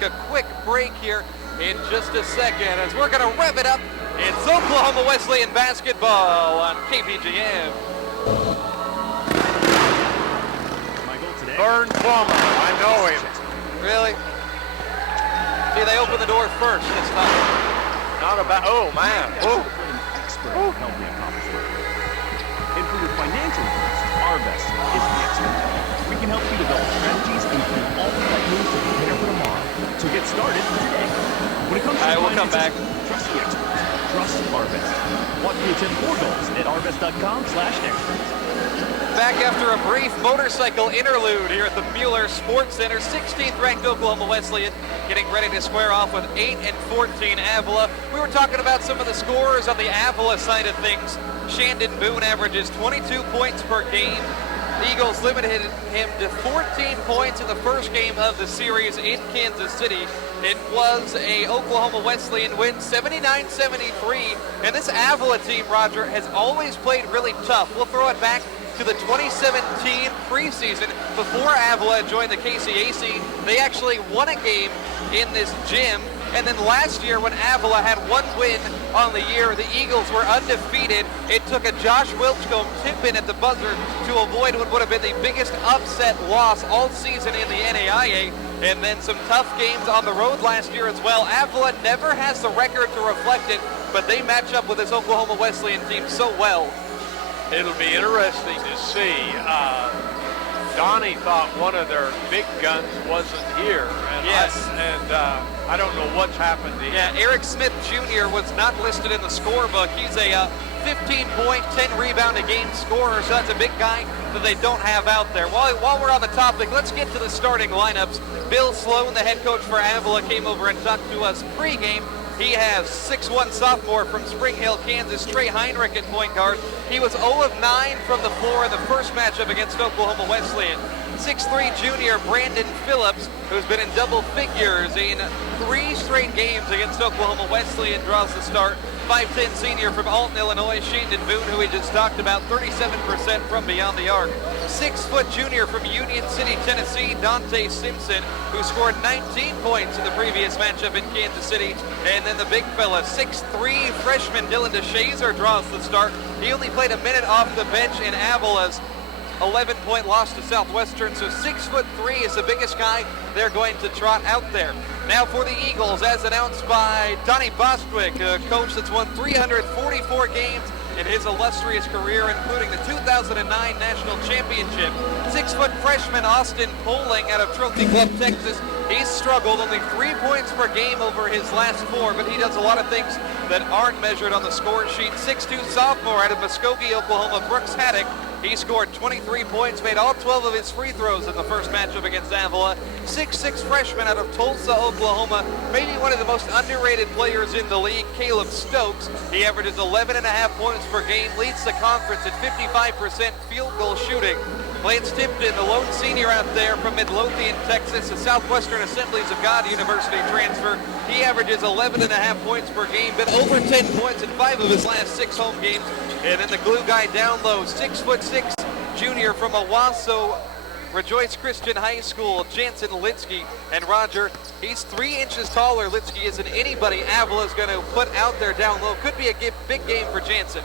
take a quick break here in just a second as we're going to rev it up. It's Oklahoma Wesleyan basketball on KPGM. Vern Plummer, I know him. Really? See, they opened the door first this time. Not about, oh man. Oh. Expert in helping accomplish it. And for your financial needs, Arvest is the expert. We can help you develop strategies and include all the right moves to prepare for tomorrow. So get started today. When it comes to we'll come back. Trust the experts. Trust Arvest. Watch the attend 4 goals at arvest.com/experts. Back after a brief motorcycle interlude here at the Mueller Sports Center. 16th ranked Oklahoma Wesleyan getting ready to square off with 8-14 Avila. We were talking about some of the scores on the Avila side of things. Shandon Boone averages 22 points per game. The Eagles limited him to 14 points in the first game of the series in Kansas City. It was a Oklahoma Wesleyan win, 79-73. And this Avila team, Roger, has always played really tough. We'll throw it back to the 2017 preseason before Avila joined the KCAC. They actually won a game in this gym. And then last year when Avila had one win on the year, the Eagles were undefeated. It took a Josh Wilchcomb tip-in at the buzzer to avoid what would have been the biggest upset loss all season in the NAIA. And then some tough games on the road last year as well. Avila never has the record to reflect it, but they match up with this Oklahoma Wesleyan team so well. It'll be interesting to see. Donnie thought one of their big guns wasn't here. And yes. I don't know what's happened to him. Yeah, Eric Smith Jr. was not listed in the scorebook. He's a 15-point, 10-rebound-a-game scorer, so that's a big guy that they don't have out there. While we're on the topic, let's get to the starting lineups. Bill Sloan, the head coach for Avila, came over and talked to us pregame. He has 6'1" sophomore from Spring Hill, Kansas, Trey Heinrich at point guard. He was 0 of 9 from the floor in the first matchup against Oklahoma Wesleyan. 6'3" junior Brandon Phillips, who's been in double figures in 3 straight games against Oklahoma Wesleyan, draws the start. 5'10" senior from Alton, Illinois, Shandon Boone, who we just talked about, 37% from beyond the arc. 6' junior from Union City, Tennessee, Dante Simpson, who scored 19 points in the previous matchup in Kansas City. And then the big fella, 6'3" freshman Dylan DeShazer draws the start. He only played a minute off the bench in Avila's 11-point loss to Southwestern, so 6'3" is the biggest guy they're going to trot out there. Now for the Eagles, as announced by Donnie Bostwick, a coach that's won 344 games in his illustrious career, including the 2009 National Championship. 6' freshman Austin Poling out of Trophy Club, Texas. He's struggled, only 3 points per game over his last 4, but he does a lot of things that aren't measured on the score sheet. 6'2" sophomore out of Muskogee, Oklahoma, Brooks Haddock. He scored 23 points, made all 12 of his free throws in the first matchup against Avila. 6'6" freshman out of Tulsa, Oklahoma, maybe one of the most underrated players in the league, Caleb Stokes. He averages 11.5 points per game, leads the conference at 55% field goal shooting. Lance Tipton, the lone senior out there from Midlothian, Texas, a Southwestern Assemblies of God University transfer. He averages 11.5 points per game, been over 10 points in 5 of his last 6 home games. And then the glue guy down low, 6'6" junior from Owasso, Rejoice Christian High School, Jansen Litsky. And Roger, he's 3 inches taller, Litsky, isn't anybody Avila's going to put out there down low. Could be a big game for Jansen.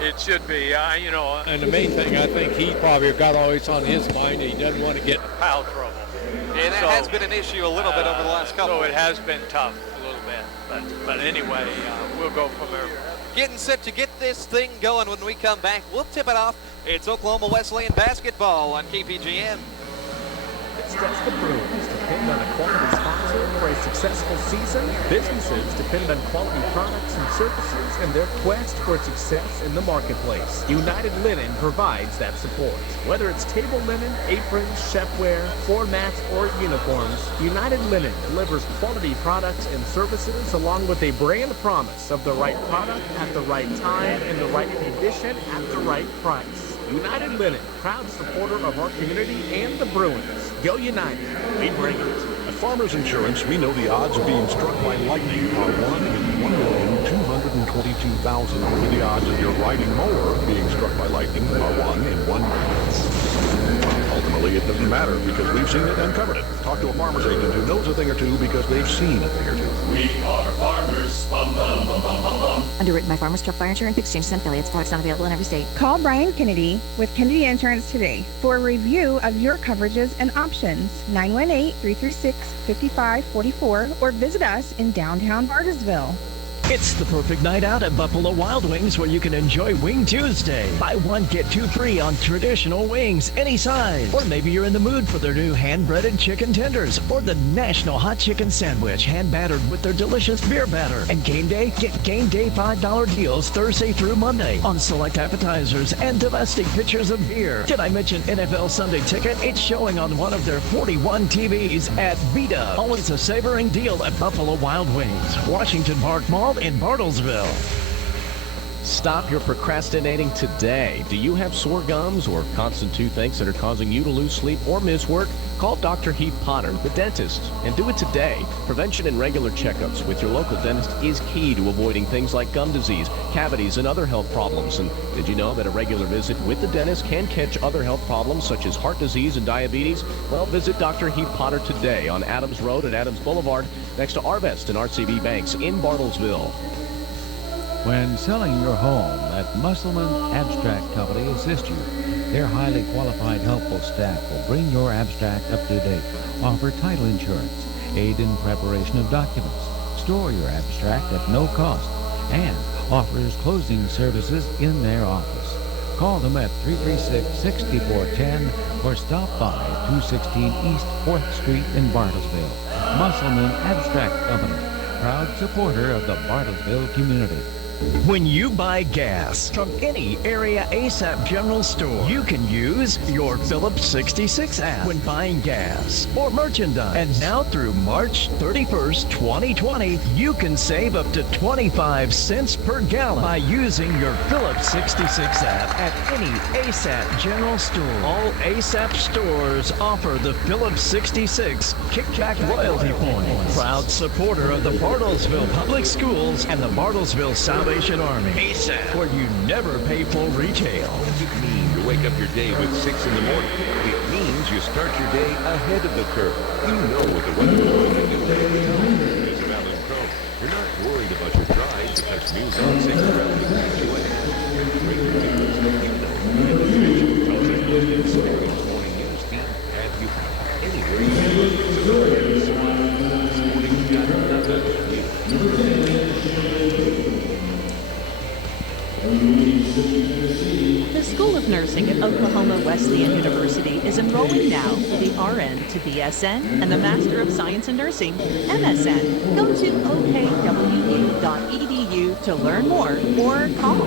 It should be, you know. And the main thing, I think he probably got always on his mind. He doesn't want to get foul trouble. And that has been an issue a little bit over the last couple. So it has been tough a little bit. But anyway, we'll go from there. Getting set to get this thing going when we come back. We'll tip it off. It's Oklahoma Wesleyan basketball on KPGM. Does the Bruins depend on a quality sponsor for a successful season? Businesses depend on quality products and services in their quest for success in the marketplace. United Linen provides that support. Whether it's table linen, aprons, chefware, floor mats, or uniforms, United Linen delivers quality products and services along with a brand promise of the right product at the right time in the right condition at the right price. United Linen, proud supporter of our community and the Bruins. Go United. We bring it. At Farmers Insurance, we know the odds of being struck by lightning are 1 in 1,222,000. With the odds of your riding mower being struck by lightning are 1 in 1 million. normally it doesn't matter because we've seen it and covered it. Talk to a farmer's agent who knows a thing or two because they've seen a thing or two. We are farmers. Bum, bum, bum, bum, bum, bum. Underwritten by Farmers Truck Fire Insurance Exchanges and Affiliates. Products not available in every state. Call Brian Kennedy with Kennedy Insurance today for a review of your coverages and options. 918-336-5544 or visit us in downtown Bartlesville. It's the perfect night out at Buffalo Wild Wings where you can enjoy Wing Tuesday. Buy one, get two free on traditional wings, any size. Or maybe you're in the mood for their new hand-breaded chicken tenders or the National Hot Chicken Sandwich, hand-battered with their delicious beer batter. And game day, get game day $5 deals Thursday through Monday on select appetizers and domestic pitchers of beer. Did I mention NFL Sunday Ticket? It's showing on one of their 41 TVs at Vita. Always a savoring deal at Buffalo Wild Wings, Washington Park Mall in Bartlesville. Stop your procrastinating today. Do you have sore gums or constant toothaches that are causing you to lose sleep or miss work? Call Dr. Heath Potter, the dentist, and do it today. Prevention and regular checkups with your local dentist is key to avoiding things like gum disease, cavities, and other health problems. And did you know that a regular visit with the dentist can catch other health problems such as heart disease and diabetes? Well, visit Dr. Heath Potter today on Adams Road and Adams Boulevard next to Arvest and RCB Banks in Bartlesville. When selling your home, let Musselman Abstract Company assist you. Their highly qualified, helpful staff will bring your abstract up to date, offer title insurance, aid in preparation of documents, store your abstract at no cost, and offers closing services in their office. Call them at 336-6410 or stop by at 216 East 4th Street in Bartlesville. Musselman Abstract Company, proud supporter of the Bartlesville community. When you buy gas from any area ASAP General Store, you can use your Phillips 66 app when buying gas or merchandise. And now through March 31st, 2020, you can save up to 25 cents per gallon by using your Phillips 66 app at any ASAP General Store. All ASAP stores offer the Phillips 66 kickback royalty points. Proud supporter of the Bartlesville Public Schools and the Bartlesville Salvation Army. ASAP, where you never pay full retail. What does it mean to wake up your day with 6 in the morning? It means you start your day ahead of the curve. You know what the weather is going to do. News of Alan Crow. You're not worried about your drive because News on 6 around to catch you ahead. Breaking news, you know. Information tells us what the Sumerian's morning news team had you anywhere you go. So go ahead and smile. This morning's got nothing to do. The School of Nursing at Oklahoma Wesleyan University is enrolling now for the RN to BSN and the Master of Science in Nursing, MSN. Go to OKWU.edu to learn more or call.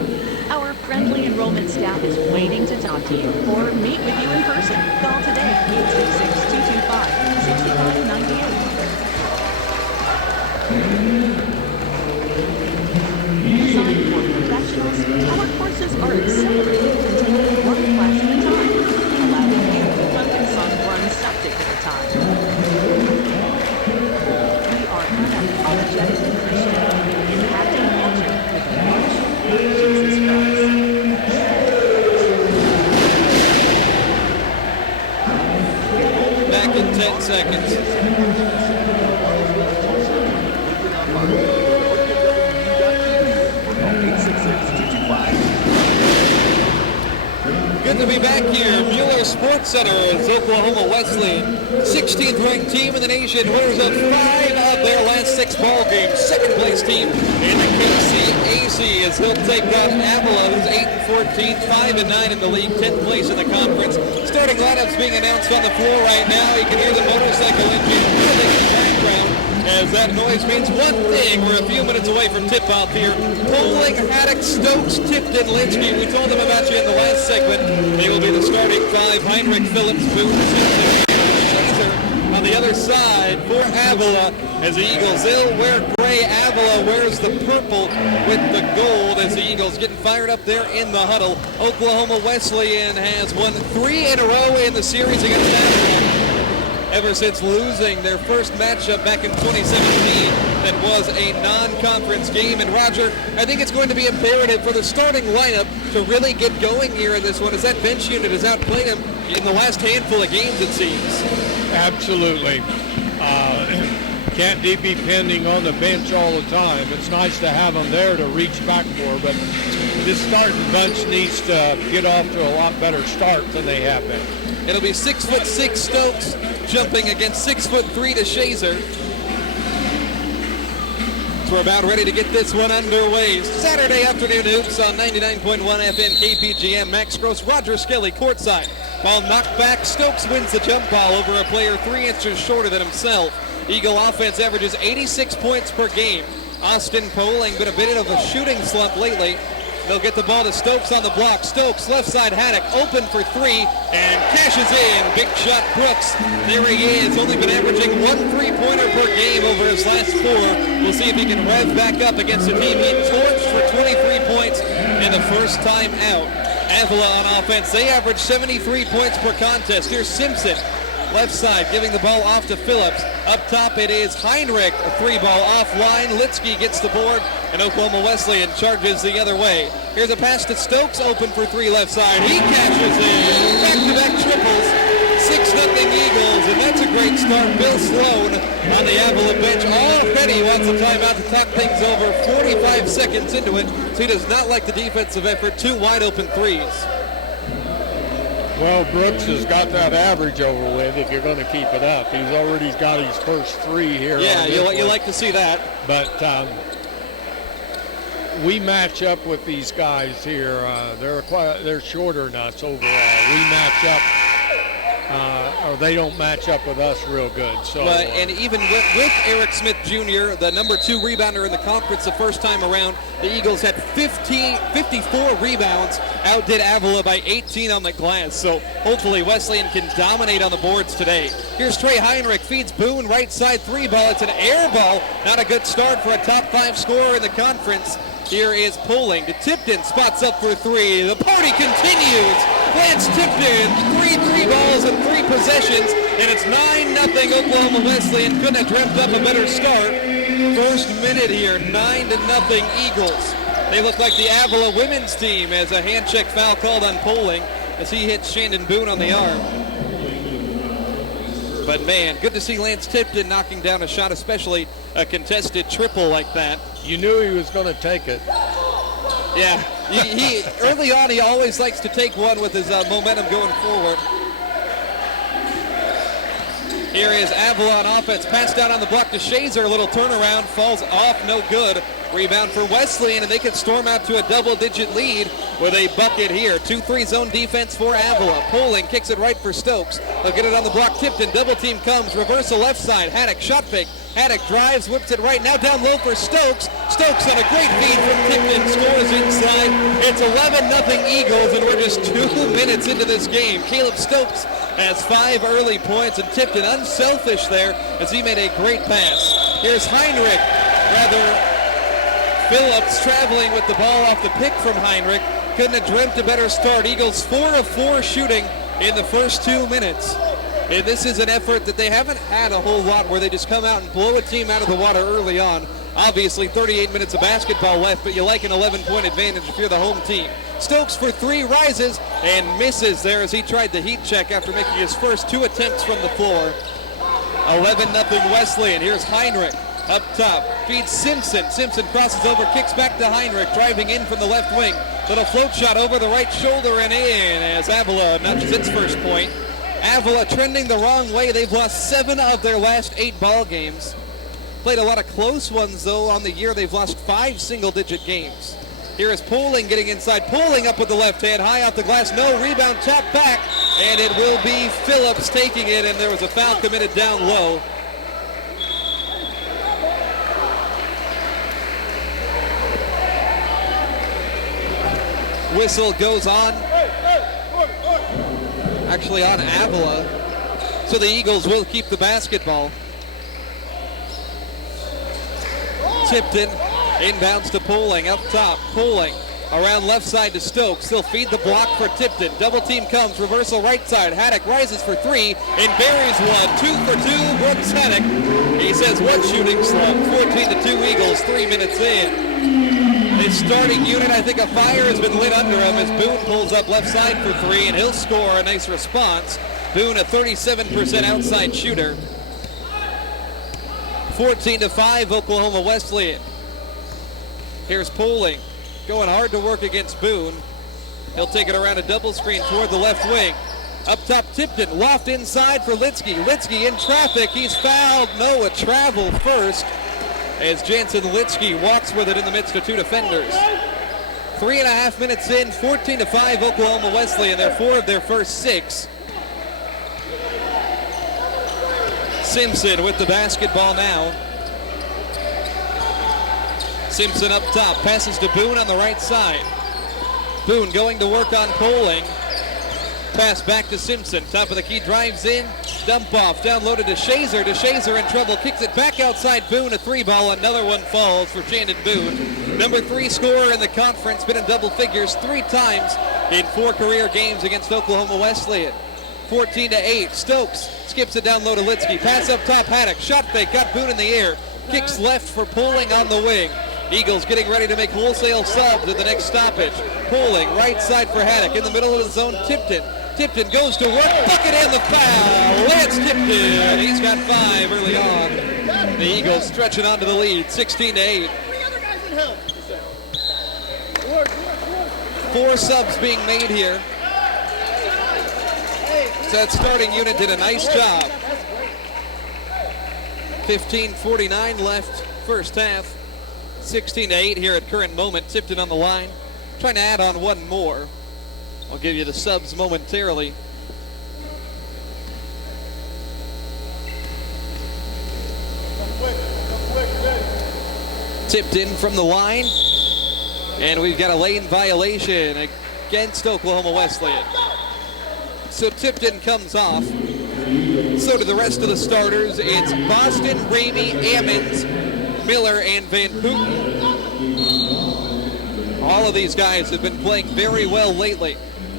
Our friendly enrollment staff is waiting to talk to you or meet with you in person. Call today at 866-225-6598. Designed for professionals, our courses are accelerated to take one class at a time, allowing you to focus on one subject at a time. We are unapologetic and Christian, impacting culture with the Lordship of Jesus Christ. Back in 10 seconds. Good to be back here. Mueller Sports Center is Oklahoma Wesleyan, 16th ranked team in the nation, winners of 5 of their last 6 ball games. Second place team in the KCAC as he'll take on Avila, who's 8-14, 5-9 in the league, 10th place in the conference. Starting lineups being announced on the floor right now. You can hear the motorcycle engine running in the background. As that noise means one thing, we're a few minutes away from tip-off here. Poling, Haddock, Stokes, Tipton, Lynchby. We told them about you in the last segment. They will be the starting 5. Heinrich, Phillips, Booth, Caesar on the other side for Avila as the Eagles. They'll wear gray. Avila wears the purple with the gold as the Eagles getting fired up there in the huddle. Oklahoma Wesleyan has won 3 in a row in the series against Avila. Ever since losing their first matchup back in 2017 that was a non-conference game. And Roger, I think it's going to be imperative for the starting lineup to really get going here in this one as that bench unit has outplayed him in the last handful of games, it seems. Absolutely. Can't be depending on the bench all the time. It's nice to have them there to reach back for, but this starting bunch needs to get off to a lot better start than they have been. It'll be 6'6" Stokes jumping against 6'3" DeShazer. So we're about ready to get this one underway. Saturday afternoon hoops on 99.1 FM KPGM. Max Gross, Roger Skelly courtside. Ball knocked back. Stokes wins the jump ball over a player 3 inches shorter than himself. Eagle offense averages 86 points per game. Austin Poling been a bit of a shooting slump lately. They'll get the ball to Stokes on the block. Stokes, left side, Haddock, open for 3, and cashes in. Big shot, Brooks. There he is. Only been averaging 1 3-pointer per game over his last 4. We'll see if he can rev back up against a team he torched for 23 points in the first time out. Avila on offense, they average 73 points per contest. Here's Simpson. Left side, giving the ball off to Phillips. Up top, it is Heinrich. A 3-ball offline. Litsky gets the board, and Oklahoma Wesleyan charges the other way. Here's a pass to Stokes, open for 3 left side. He cashes in. Back-to-back triples. 6-0 Eagles, and that's a great start. Bill Sloan on the Avila bench already wants a timeout to tap things over. 45 seconds into it, so he does not like the defensive effort. 2 wide-open threes. Well, Brooks has got that average over with if you're going to keep it up. He's already got his first 3 here. Yeah, you like to see that. But we match up with these guys here. They're shorter than us overall. We match up, or they don't match up with us real good. So, and even with Eric Smith Jr., the number 2 rebounder in the conference the first time around, the Eagles had 54 rebounds, outdid Avila by 18 on the glass. So hopefully Wesleyan can dominate on the boards today. Here's Trey Heinrich, feeds Boone, right side 3-ball. It's an air ball. Not a good start for a top 5 scorer in the conference. Here is Poling to Tipton, spots up for 3. The party continues. Lance Tipton, 3 balls and 3 possessions, and it's 9-0 Oklahoma Wesleyan. Couldn't have dreamt up a better start. First minute here, 9-0 Eagles. They look like the Avila women's team as a hand check foul called on Poling as he hits Shandon Boone on the arm. But man, good to see Lance Tipton knocking down a shot, especially a contested triple like that. You knew he was going to take it. Yeah, he early on he always likes to take one with his momentum going forward. Here is Avila on offense, pass down on the block to Shazer, a little turnaround, falls off, no good. Rebound for Wesleyan, and they could storm out to a double-digit lead with a bucket here. 2-3 zone defense for Avila. Poling kicks it right for Stokes. They'll get it on the block. Tipton, double team comes. Reversal left side. Haddock, shot fake. Haddock drives, whips it right. Now down low for Stokes. Stokes on a great feed from Tipton. Scores inside. It's 11-0 Eagles, and we're just 2 minutes into this game. Caleb Stokes has 5 early points, and Tipton unselfish there as he made a great pass. Here's Heinrich. Phillips traveling with the ball off the pick from Heinrich. Couldn't have dreamt a better start. Eagles 4 of 4 shooting in the first 2 minutes. And this is an effort that they haven't had a whole lot where they just come out and blow a team out of the water early on. Obviously 38 minutes of basketball left, but you like an 11-point advantage if you're the home team. Stokes for 3 rises and misses there as he tried the heat check after making his first 2 attempts from the floor. 11-0 Wesleyan. Here's Heinrich. Up top, feeds Simpson. Simpson crosses over, kicks back to Heinrich, driving in from the left wing. Little float shot over the right shoulder and in as Avila notches its first point. Avila trending the wrong way. They've lost 7 of their last 8 ball games. Played a lot of close ones, though. On the year, they've lost 5 single-digit games. Here is Poling getting inside. Poling up with the left hand, high off the glass. No rebound, tap back, and it will be Phillips taking it, and there was a foul committed down low. Whistle goes on, actually on Avila, so the Eagles will keep the basketball. Tipton inbounds to Poling, up top, Poling around left side to Stokes. They'll feed the block for Tipton. Double team comes, reversal right side. Haddock rises for 3 and buries one. 2 for 2, Brooks Haddock. He says, what shooting slump? 14-2 Eagles, 3 minutes in. His starting unit, I think a fire has been lit under him as Boone pulls up left side for three, and he'll score a nice response. Boone, a 37% outside shooter. 14-5, Oklahoma Wesleyan. Here's Poling, going hard to work against Boone. He'll take it around a double screen toward the left wing. Up top, Tipton, loft inside for Litsky. Litsky in traffic, he's fouled. No, a travel first as Jansen Litsky walks with it in the midst of two defenders. 3.5 minutes in, 14-5, Oklahoma Wesleyan. They're 4 of their first 6. Simpson with the basketball now. Simpson up top, passes to Boone on the right side. Boone going to work on Poling. Pass back to Simpson. Top of the key, drives in. Dump off, down low to DeShazer. DeShazer in trouble, kicks it back outside Boone. A 3-ball, another one falls for Shandon Boone. Number 3 scorer in the conference, been in double figures 3 times in 4 career games against Oklahoma Wesleyan. 14-8, Stokes skips it down low to Litsky. Pass up top, Haddock, shot fake, got Boone in the air. Kicks left for Poling on the wing. Eagles getting ready to make wholesale subs at the next stoppage. Poling, right side for Haddock. In the middle of the zone, Tipton. Tipton goes to work, bucket and the foul. Lance Tipton, he's got 5 early on. The Eagles stretching onto the lead, 16-8. 4 subs being made here. So that starting unit did a nice job. 15:49 left, first half. 16-8 here at current moment. Tipton on the line. Trying to add on one more. I'll give you the subs momentarily. Tipped in from the line. And we've got a lane violation against Oklahoma Wesleyan. So Tipton comes off. So do the rest of the starters. It's Boston, Ramey, Ammons, Miller, and Van Putten. All of these guys have been playing very well lately.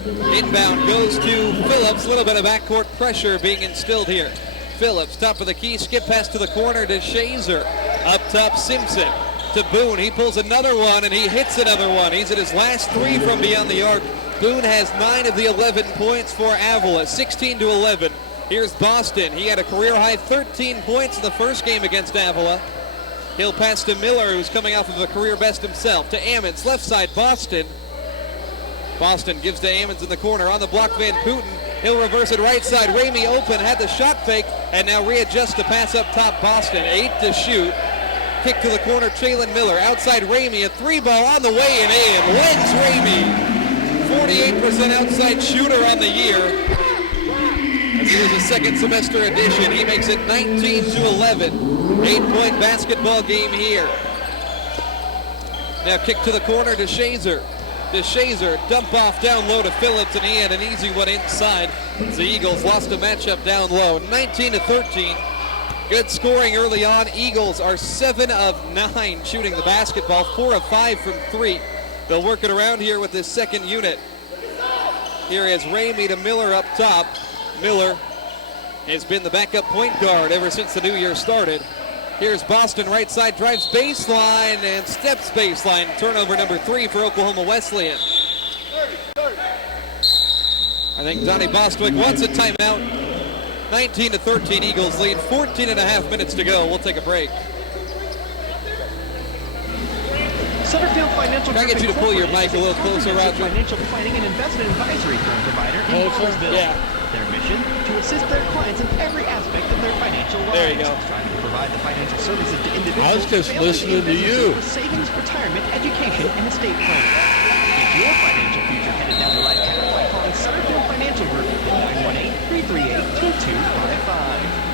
Inbound goes to Phillips. A little bit of backcourt pressure being instilled here. Phillips, top of the key, skip pass to the corner to Shazer. Up top, Simpson to Boone. He pulls another one, and he hits another one. He's at his last 3 from beyond the arc. Boone has 9 of the 11 points for Avila, 16-11. Here's Boston. He had a career-high 13 points in the first game against Avila. He'll pass to Miller, who's coming off of a career best himself. To Ammons, left side, Boston. Boston gives to Ammons in the corner. On the block, Van Putten. He'll reverse it right side. Ramey open, had the shot fake, and now readjusts to pass up top Boston. 8 to shoot. Kick to the corner, Jalen Miller. Outside Ramey, a 3-ball on the way and in. Lens Ramey, 48% outside shooter on the year. As he was a second semester addition, he makes it 19-11. 8-point basketball game here. Now kick to the corner to Shazer. DeShazer, dump off down low to Phillips, and he had an easy one inside. The Eagles lost a matchup down low, 19-13. Good scoring early on. Eagles are 7 of 9 shooting the basketball, 4 of 5 from 3. They'll work it around here with this second unit. Here is Ramey to Miller up top. Miller has been the backup point guard ever since the new year started. Here's Boston, right side, drives baseline and steps baseline. Turnover number 3 for Oklahoma Wesleyan. I think Donnie Bostwick wants a timeout. 19-13, Eagles lead, 14.5 minutes to go. We'll take a break. Sutterfield Financial Can I get you to pull your mic a little closer, Roger? Financial planning and investment advisory firm provider in Colesville. Yeah. Their mission, to assist their clients in every aspect of their financial lives. There you go. Striving to provide the financial services to individuals. I was just listening to you. With savings, retirement, education, and estate planning. Get your financial future headed down the right path by calling Sutterfield Financial Group at 918-338-2255.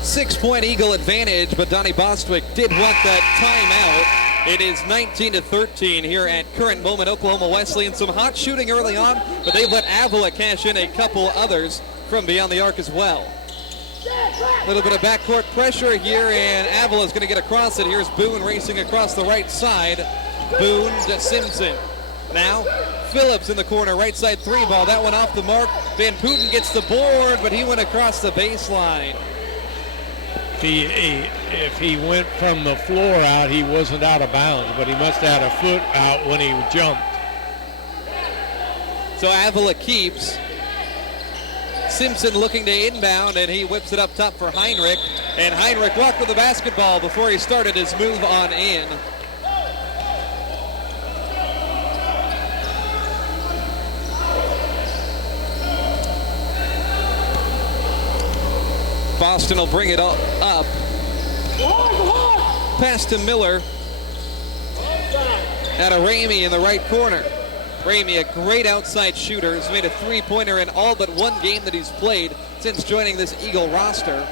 6-point Eagle advantage, but Donnie Bostwick did want that timeout. It is 19-13 here at current moment. Oklahoma Wesleyan, some hot shooting early on, but they've let Avila cash in a couple others from beyond the arc as well. A little bit of backcourt pressure here, and Avila's going to get across it. Here's Boone racing across the right side. Boone to Simpson. Now, Phillips in the corner, right side 3-ball. That one off the mark. Van Putten gets the board, but he went across the baseline. If he went from the floor out, he wasn't out of bounds, but he must have had a foot out when he jumped. So Avila keeps. Simpson looking to inbound, and he whips it up top for Heinrich. And Heinrich walked with the basketball before he started his move on in. Boston will bring it up. Pass to Miller. Out of Ramey in the right corner. Ramey, a great outside shooter, has made a three-pointer in all but one game that he's played since joining this Eagle roster.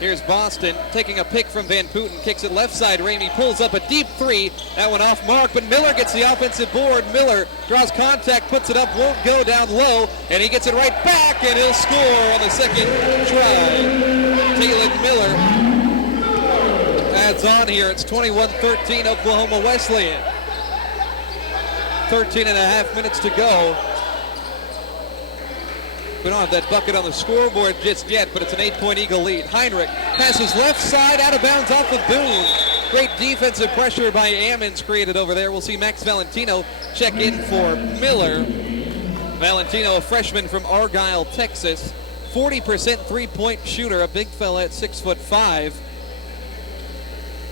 Here's Boston taking a pick from Van Putten, kicks it left side. Ramey pulls up a deep three. That one off mark, but Miller gets the offensive board. Miller draws contact, puts it up, won't go down low, and he gets it right back, and he'll score on the second try. Taylor Miller adds on here. It's 21-13 Oklahoma Wesleyan. 13 and a half minutes to go. We don't have that bucket on the scoreboard just yet, but it's an 8-point Eagle lead. Heinrich passes left side, out of bounds off of Boone. Great defensive pressure by Ammons created over there. We'll see Max Valentino check in for Miller. Valentino, a freshman from Argyle, Texas. 40% three-point shooter, a big fella at 6'5".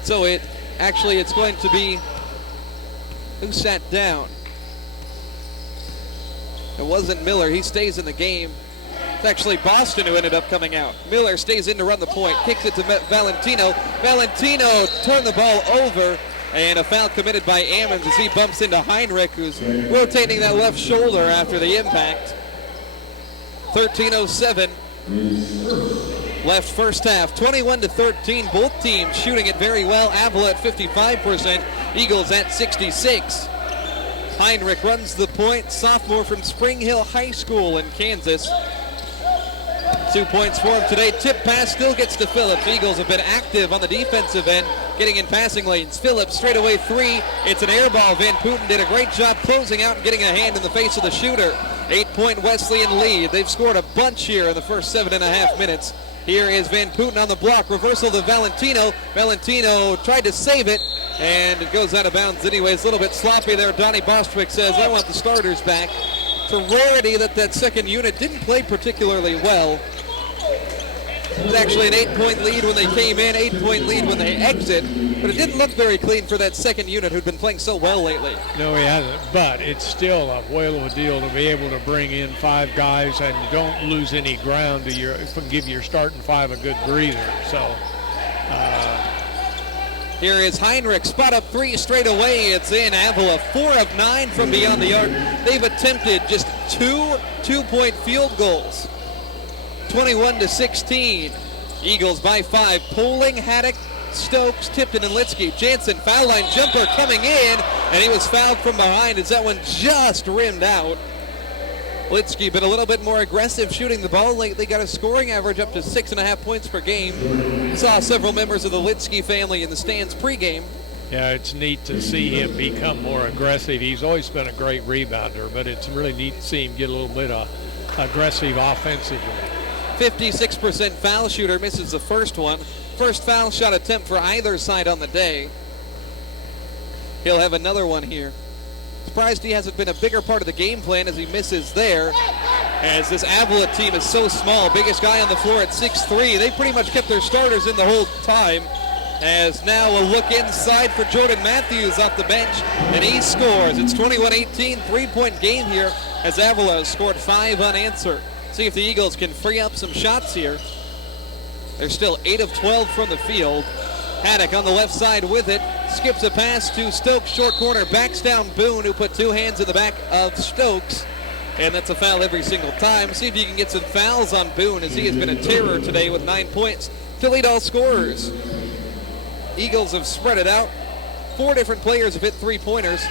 So it's going to be who sat down. It wasn't Miller. He stays in the game. It's actually Boston who ended up coming out. Miller stays in to run the point. Kicks it to Valentino. Valentino turned the ball over. And a foul committed by Ammons as he bumps into Heinrich, who's rotating that left shoulder after the impact. 13:07 left first half. 21-13. Both teams shooting it very well. Avila at 55%. Eagles at 66%. Heinrich runs the point, sophomore from Spring Hill High School in Kansas. 2 points for him today. Tip pass still gets to Phillips. Eagles have been active on the defensive end, getting in passing lanes. Phillips straight away three. It's an air ball. Van Putten did a great job closing out and getting a hand in the face of the shooter. 8-point Wesleyan lead. They've scored a bunch here in the first 7.5 minutes. Here is Van Putten on the block. Reversal to Valentino. Valentino tried to save it, and it goes out of bounds anyways. A little bit sloppy there. Donnie Bostwick says, I want the starters back. It's a rarity that second unit didn't play particularly well. It was actually an 8-point lead when they came in, 8-point lead when they exit, but it didn't look very clean for that second unit who'd been playing so well lately. No, he hasn't, but it's still a whale of a deal to be able to bring in 5 guys and don't lose any ground to give your starting 5 a good breather. So here is Heinrich, spot up 3 straight away. It's in. Avila 4 of 9 from beyond the arc. They've attempted just 2 2-point field goals. 21-16. Eagles by 5. Poling, Haddock, Stokes, Tipton, and Litsky. Jansen, foul line jumper coming in, and he was fouled from behind as that one just rimmed out. Litsky been a little bit more aggressive shooting the ball lately. Got a scoring average up to 6.5 points per game. Saw several members of the Litsky family in the stands pregame. Yeah, it's neat to see him become more aggressive. He's always been a great rebounder, but it's really neat to see him get a little bit aggressive offensively. 56% foul shooter, misses the first one. First foul shot attempt for either side on the day. He'll have another one here. Surprised he hasn't been a bigger part of the game plan as he misses there. As this Avila team is so small, biggest guy on the floor at 6'3". They pretty much kept their starters in the whole time. As now a look inside for Jordan Matthews off the bench, and he scores. It's 21-18, 3-point game here as Avila has scored 5 unanswered. See if the Eagles can free up some shots here. They're still 8 of 12 from the field. Haddock on the left side with it. Skips a pass to Stokes, short corner. Backs down Boone, who put 2 hands in the back of Stokes. And that's a foul every single time. See if you can get some fouls on Boone, as he has been a terror today with 9 points to lead all scorers. Eagles have spread it out. 4 different players have hit 3-pointers.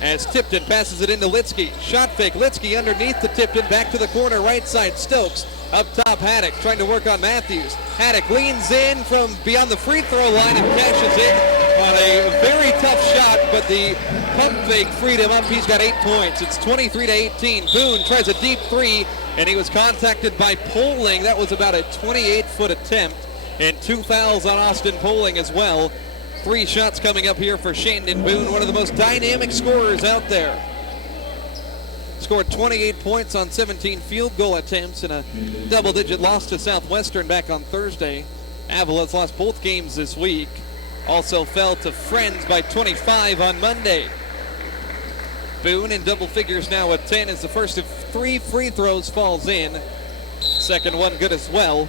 As Tipton passes it into Litsky. Shot fake. Litsky underneath to Tipton. Back to the corner right side. Stokes. Up top, Haddock trying to work on Matthews. Haddock leans in from beyond the free throw line and cashes in on a very tough shot, but the pump fake freed him up. He's got 8 points. It's 23-18. Boone tries a deep 3, and he was contacted by Poling. That was about a 28-foot attempt. And 2 fouls on Austin Poling as well. 3 shots coming up here for Shandon Boone, one of the most dynamic scorers out there. Scored 28 points on 17 field goal attempts in a double-digit loss to Southwestern back on Thursday. Avila's lost both games this week. Also fell to Friends by 25 on Monday. Boone in double figures now with 10 as the first of 3 free throws falls in. Second one good as well.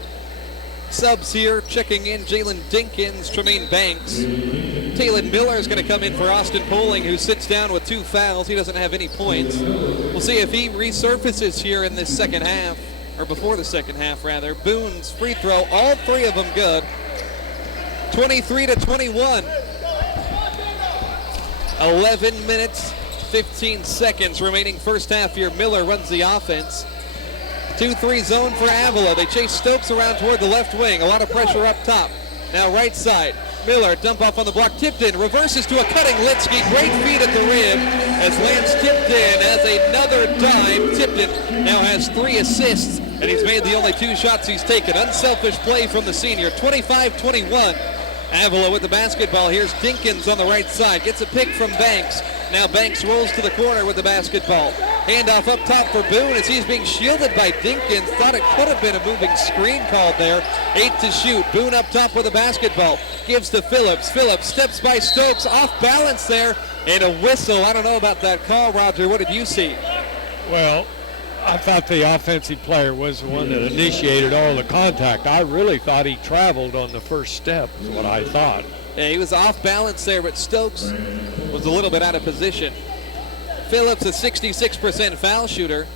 Subs here checking in: Jalen Dinkins, Tremaine Banks. Taylon Miller is going to come in for Austin Poling, who sits down with 2 fouls. He doesn't have any points. We'll see if he resurfaces here in this second half, or before the second half rather. Boone's free throw, all 3 of them good. 23-21. 11 minutes, 15 seconds remaining first half here. Miller runs the offense. 2-3 zone for Avila. They chase Stokes around toward the left wing. A lot of pressure up top. Now right side. Miller, dump off on the block. Tipton reverses to a cutting Litsky. Great feed at the rim as Lance Tipton has another dime. Tipton now has 3 assists, and he's made the only 2 shots he's taken. Unselfish play from the senior. 25-21. Avila with the basketball. Here's Dinkins on the right side. Gets a pick from Banks. Now Banks rolls to the corner with the basketball. Handoff up top for Boone as he's being shielded by Dinkins. Thought it could have been a moving screen called there. 8 to shoot. Boone up top with the basketball. Gives to Phillips. Phillips steps by Stokes. Off balance there. And a whistle. I don't know about that call, Roger. What did you see? Well, I thought the offensive player was the one that initiated all the contact. I really thought he traveled on the first step, is what I thought. Yeah, he was off balance there, but Stokes was a little bit out of position. Phillips, a 66% foul shooter,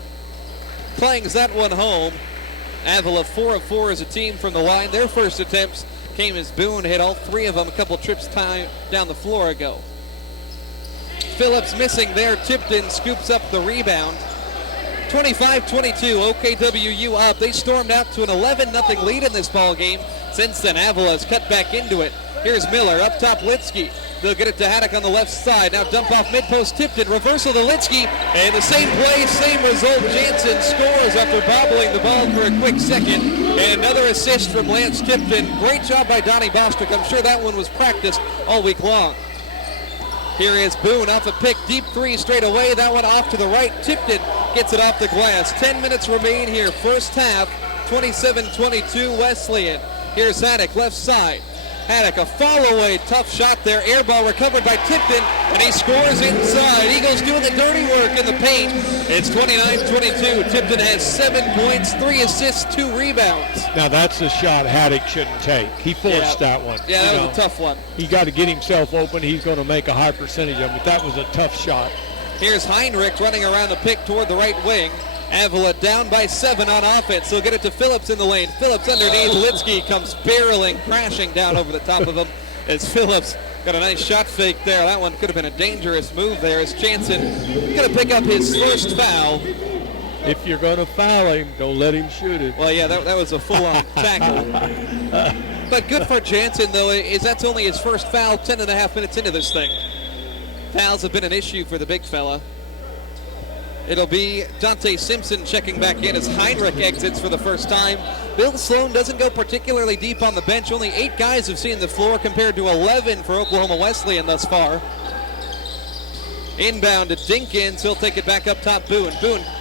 clangs that one home. Avila 4 of 4 as a team from the line. Their first attempts came as Boone hit all 3 of them a couple trips down the floor ago. Phillips missing there. Tipton scoops up the rebound. 25-22, OKWU up. They stormed out to an 11-0 lead in this ball game. Since then, Avila's cut back into it. Here's Miller up top, Litsky. They'll get it to Haddock on the left side. Now dump off mid-post, Tipton. Reversal to Litsky. And the same play, same result. Jansen scores after bobbling the ball for a quick second. And another assist from Lance Tipton. Great job by Donnie Bostrick. I'm sure that one was practiced all week long. Here is Boone off a pick, deep 3 straight away. That one off to the right. Tipton gets it off the glass. 10 minutes remain here. First half, 27-22 Wesleyan. Here's Haddock, left side. Haddock, a fall away, tough shot there. Air ball recovered by Tipton, and he scores inside. Eagles doing the dirty work in the paint. It's 29-22. Tipton has 7 points, 3 assists, 2 rebounds. Now that's a shot Haddock shouldn't take. He forced that one. Yeah, that was a tough one. He got to get himself open. He's going to make a high percentage of it. But that was a tough shot. Here's Heinrich running around the pick toward the right wing. Avila down by 7 on offense. They'll get it to Phillips in the lane. Phillips underneath. Litsky comes barreling, crashing down over the top of him as Phillips got a nice shot fake there. That one could have been a dangerous move there as Jansen going to pick up his first foul. If you're going to foul him, don't let him shoot it. Well, yeah, that was a full-on tackle. But good for Jansen, though, is that's only his first foul 10.5 minutes into this thing. Fouls have been an issue for the big fella. It'll be Dante Simpson checking back in as Heinrich exits for the first time. Bill Sloan doesn't go particularly deep on the bench. Only 8 guys have seen the floor compared to 11 for Oklahoma Wesleyan thus far. Inbound to Dinkins. He'll take it back up top. Boone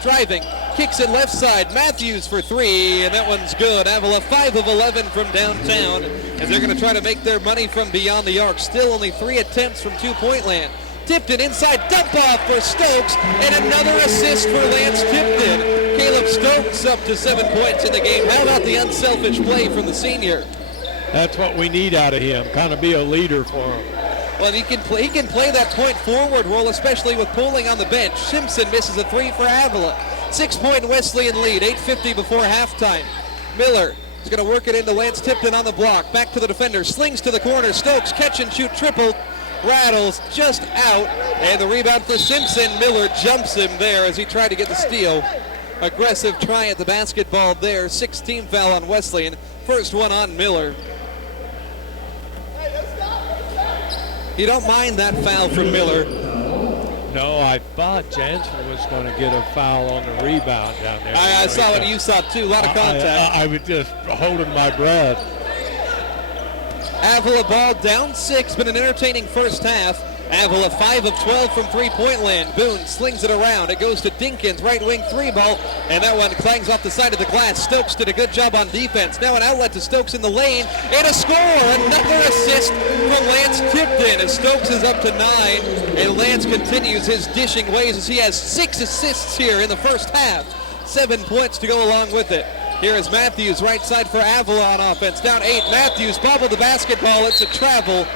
driving. Kicks it left side. Matthews for 3, and that one's good. Avila 5 of 11 from downtown as they're going to try to make their money from beyond the arc. Still only 3 attempts from 2-point land. Tipton inside, dump off for Stokes, and another assist for Lance Tipton. Caleb Stokes up to 7 points in the game. How about the unselfish play from the senior? That's what we need out of him, kind of be a leader for him. Well, he can play that point forward role, especially with Poling on the bench. Simpson misses a 3 for Avila. 6-point Wesleyan lead, 8:50 before halftime. Miller is going to work it into Lance Tipton on the block. Back to the defender, slings to the corner. Stokes catch and shoot triple. Rattles just out, and the rebound for Simpson. Miller jumps him there as he tried to get the steal. Aggressive try at the basketball there. 16 foul on Wesleyan. First one on Miller. You don't mind that foul from Miller? No, I thought Jansen was going to get a foul on the rebound down there. I saw what you saw too. A lot of contact. I was just holding my breath. Avila ball down 6, been an entertaining first half. Avila 5 of 12 from three-point land. Boone slings it around. It goes to Dinkins, right wing 3-ball, and that one clangs off the side of the glass. Stokes did a good job on defense. Now an outlet to Stokes in the lane, and a score! Another assist from Lance Tipton as Stokes is up to 9, and Lance continues his dishing ways as he has 6 assists here in the first half. 7 points to go along with it. Here is Matthews, right side for Avila on offense. Down 8, Matthews bobbled the basketball. It's a travel.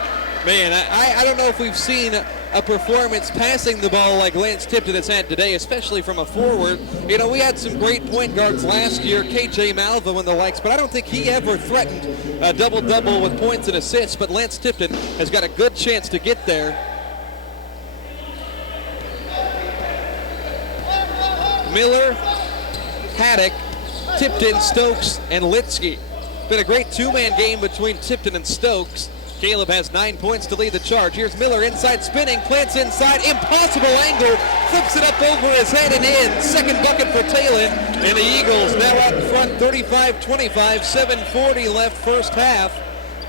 Man, I don't know if we've seen a performance passing the ball like Lance Tipton has had today, especially from a forward. You know, we had some great point guards last year, KJ Malva and the likes, but I don't think he ever threatened a double-double with points and assists, but Lance Tipton has got a good chance to get there. Miller, Haddock, Tipton, Stokes, and Litsky. Been a great two-man game between Tipton and Stokes. Caleb has 9 points to lead the charge. Here's Miller inside spinning, plants inside, impossible angle, flips it up over his head and in. Second bucket for Talon, and the Eagles now out in front 35-25, 7:40 left first half.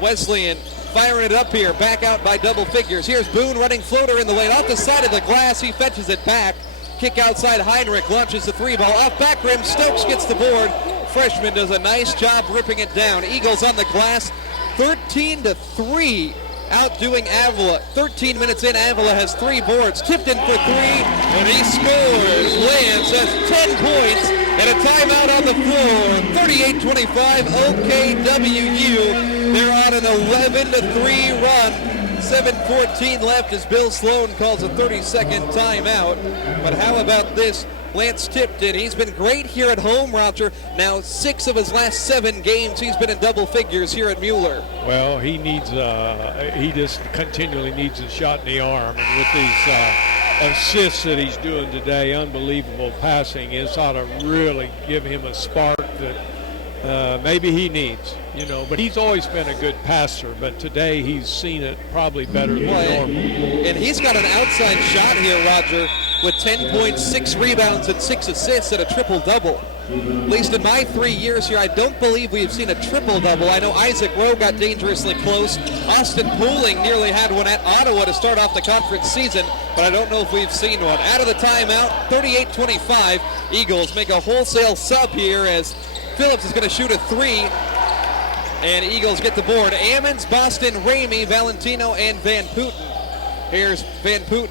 Wesleyan firing it up here, back out by double figures. Here's Boone running floater in the lane, off the side of the glass, he fetches it back. Kick outside, Heinrich launches the 3-ball, off back rim, Stokes gets the board. Freshman does a nice job ripping it down. Eagles on the glass, 13-3, outdoing Avila. 13 minutes in, Avila has 3 boards. Tipton for 3, and he scores. Lance has 10 points and a timeout on the floor. 38-25, OKWU. They're on an 11-3 run. 7:14 left as Bill Sloan calls a 30-second timeout. But how about this? Lance Tipton, he's been great here at home, Roger. Now 6 of his last 7 games, he's been in double figures here at Mueller. Well, he needs, he just continually needs a shot in the arm. And with these assists that he's doing today, unbelievable passing, it's ought to really give him a spark that maybe he needs, you know. But he's always been a good passer, but today he's seen it probably better than normal. And he's got an outside shot here, Roger, with 10 points, 6 rebounds, and 6 assists at a triple-double. At least in my 3 years here, I don't believe we've seen a triple-double. I know Isaac Rowe got dangerously close. Austin Pooling nearly had one at Ottawa to start off the conference season, but I don't know if we've seen one. Out of the timeout, 38-25. Eagles make a wholesale sub here as Phillips is going to shoot a 3, and Eagles get the board. Ammons, Boston, Ramey, Valentino, and Van Putten. Here's Van Putten.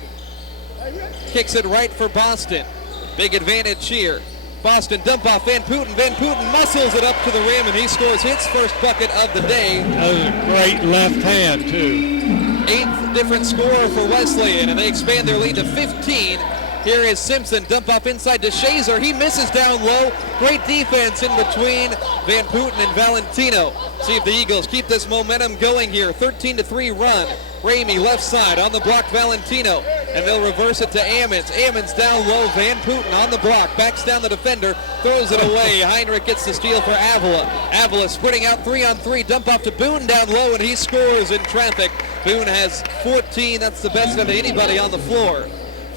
Kicks it right for Boston. Big advantage here. Boston dump off Van Putten. Van Putten muscles it up to the rim, and he scores his first bucket of the day. That was a great left hand, too. 8th different scorer for Wesleyan, and they expand their lead to 15. Here is Simpson, dump off inside to Shazer. He misses down low. Great defense in between Van Putten and Valentino. See if the Eagles keep this momentum going here. 13-3 run. Ramey left side on the block, Valentino. And they'll reverse it to Ammons. Ammons down low, Van Putten on the block. Backs down the defender, throws it away. Heinrich gets the steal for Avila. Avila sprinting out 3-on-3. Dump off to Boone down low, and he scores in traffic. Boone has 14. That's the best of anybody on the floor.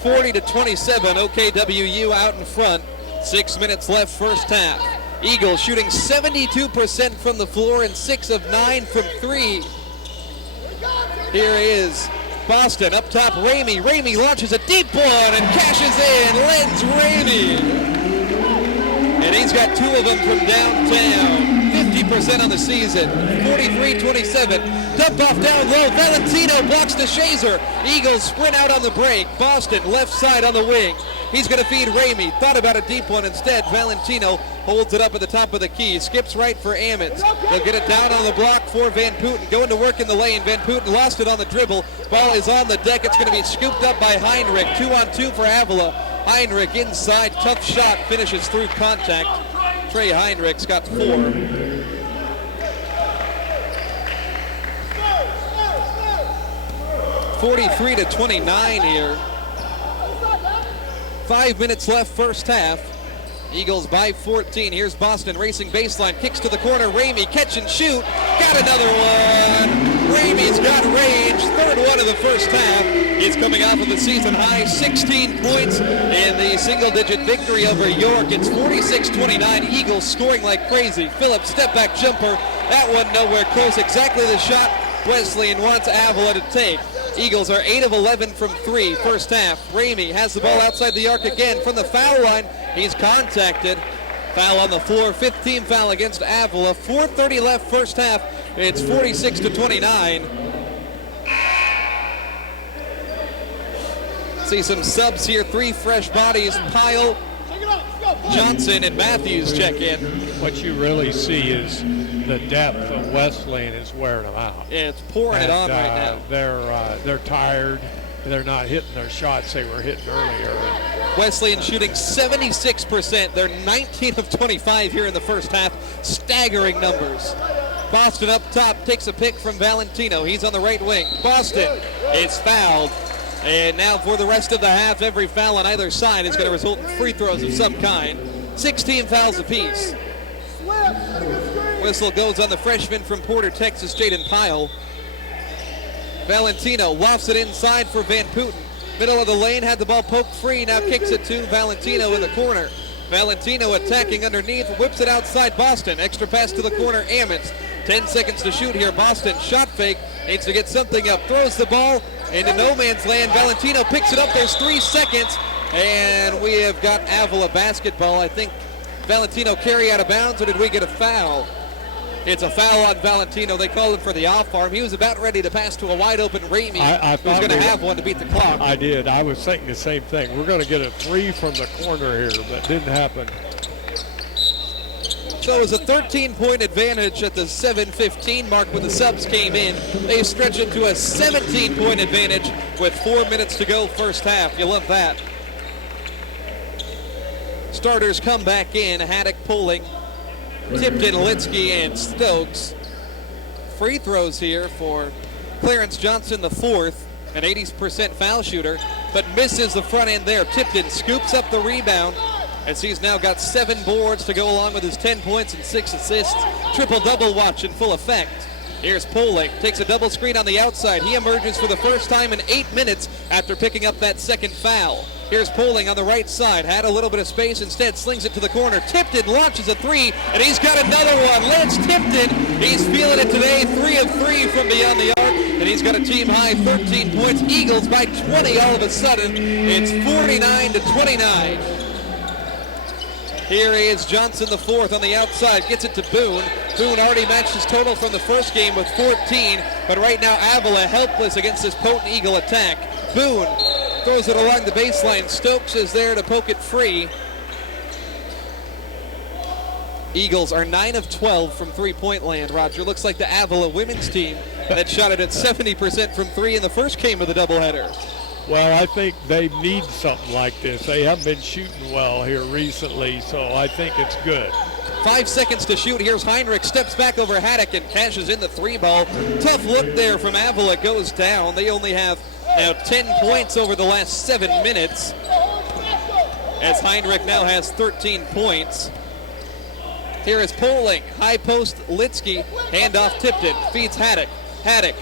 40-27, OKWU out in front. 6 minutes left first half. Eagles shooting 72% from the floor and 6 of 9 from 3. Here is Boston up top, Ramey. Ramey launches a deep one and cashes in. Lenz Ramey. And he's got 2 of them from downtown. 50% on the season. 43-27. Dump off down low. Valentino blocks to Shazer. Eagles sprint out on the break. Boston left side on the wing. He's going to feed Ramey. Thought about a deep one instead. Valentino holds it up at the top of the key. Skips right for Ammons. They'll get it down on the block for Van Putten. Going to work in the lane. Van Putten lost it on the dribble. Ball is on the deck. It's going to be scooped up by Heinrich. 2-on-2 for Avila. Heinrich inside. Tough shot. Finishes through contact. Trey Heinrich's got 4. (43-29) here. 5 minutes left first half. Eagles by 14. Here's Boston racing baseline. Kicks to the corner. Ramey catch and shoot. Got another one. Ramey's got range. 3rd one of the first half. He's coming off of the season high 16 points in the single-digit victory over York. It's 46-29. Eagles scoring like crazy. Phillips step back jumper. That one nowhere close. Exactly the shot Wesleyan wants Avila to take. Eagles are 8 of 11 from 3 first half. Ramey has the ball outside the arc again from the foul line. He's contacted. Foul on the floor, 15 foul against Avila. 4:30 left first half. It's 46-29. See some subs here, 3 fresh bodies. Pyle, Johnson, and Matthews check in. What you really see is the depth of Wesleyan is wearing them out. Yeah, it's pouring it on right now. They're tired. They're not hitting their shots they were hitting earlier. Wesleyan shooting 76%. They're 19 of 25 here in the first half. Staggering numbers. Boston up top takes a pick from Valentino. He's on the right wing. Boston is fouled. And now for the rest of the half, every foul on either side is going to result in free throws of some kind. 16 fouls apiece. Whistle goes on the freshman from Porter, Texas, Jaden Pyle. Valentino lofts it inside for Van Putten. Middle of the lane, had the ball poked free, now kicks it to Valentino in the corner. Valentino attacking underneath, whips it outside Boston. Extra pass to the corner, Ammons. 10 seconds to shoot here. Boston shot fake, needs to get something up, throws the ball into no man's land. Valentino picks it up, there's 3 seconds, and we have got Avila basketball. I think Valentino carry out of bounds, or did we get a foul? It's a foul on Valentino. They called him for the off arm. He was about ready to pass to a wide open Ramey, who was going to have one to beat the clock. I did. I was thinking the same thing. We're going to get a 3 from the corner here, but didn't happen. So it was a 13-point advantage at the 7:15 mark when the subs came in. They stretch it to a 17-point advantage with 4 minutes to go first half. You love that. Starters come back in. Haddock, Poling, Tipton, Litsky, and Stokes. Free throws here for Clarence Johnson, the fourth, an 80% foul shooter, but misses the front end there. Tipton scoops up the rebound as he's now got 7 boards to go along with his 10 points and 6 assists. Triple-double watch in full effect. Here's Poling, takes a double screen on the outside. He emerges for the first time in 8 minutes after picking up that second foul. Here's Poling on the right side, had a little bit of space, instead slings it to the corner. Tipton launches a 3, and he's got another one. Lance Tipton, he's feeling it today, 3 of 3 from beyond the arc, and he's got a team-high 13 points. Eagles by 20 all of a sudden. It's 49-29. Here is Johnson, the fourth, on the outside, gets it to Boone. Boone already matched his total from the first game with 14, but right now Avila helpless against this potent Eagle attack. Boone throws it along the baseline. Stokes is there to poke it free. Eagles are 9 of 12 from three-point land, Roger. Looks like the Avila women's team that shot it at 70% from 3 in the first game of the doubleheader. Well, I think they need something like this. They haven't been shooting well here recently, so I think it's good. 5 seconds to shoot. Here's Heinrich, steps back over Haddock and cashes in the 3-ball. Tough look there from Avila, goes down. They only have now 10 points over the last 7 minutes, as Heinrich now has 13 points. Here is Poling, high post Litsky, handoff Tipton, feeds Haddock. Haddock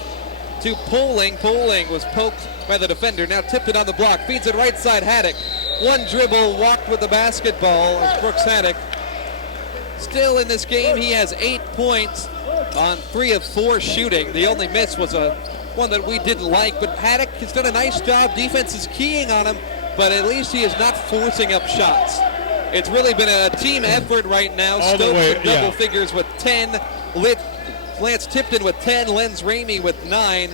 to Poling. Poling was poked by the defender. Now Tipton on the block, feeds it right side. Haddock, one dribble, walked with the basketball. Brooks Haddock still in this game. He has 8 points on 3 of 4 shooting. The only miss was one that we didn't like, but Haddock has done a nice job. Defense is keying on him, but at least he is not forcing up shots. It's really been a team effort right now. Stokes with double figures with 10. Lance Tipton with 10. Lenz Ramey with 9.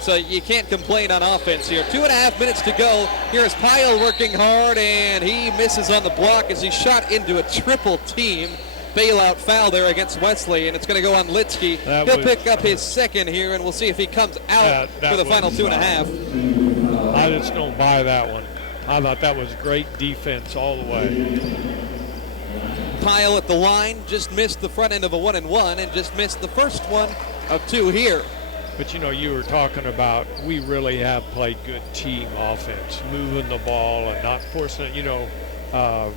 So you can't complain on offense here. 2.5 minutes to go. Here's Pyle working hard, and he misses on the block as he shot into a triple team. Bailout foul there against Wesley, and it's going to go on Litsky. He'll pick up his second here, and we'll see if he comes out for the final 2.5. I just don't buy that one. I thought that was great defense all the way. Pyle at the line, just missed the front end of a 1-and-1, and just missed the first one of 2 here. But, you know, you were talking about we really have played good team offense, moving the ball and not forcing it. You know,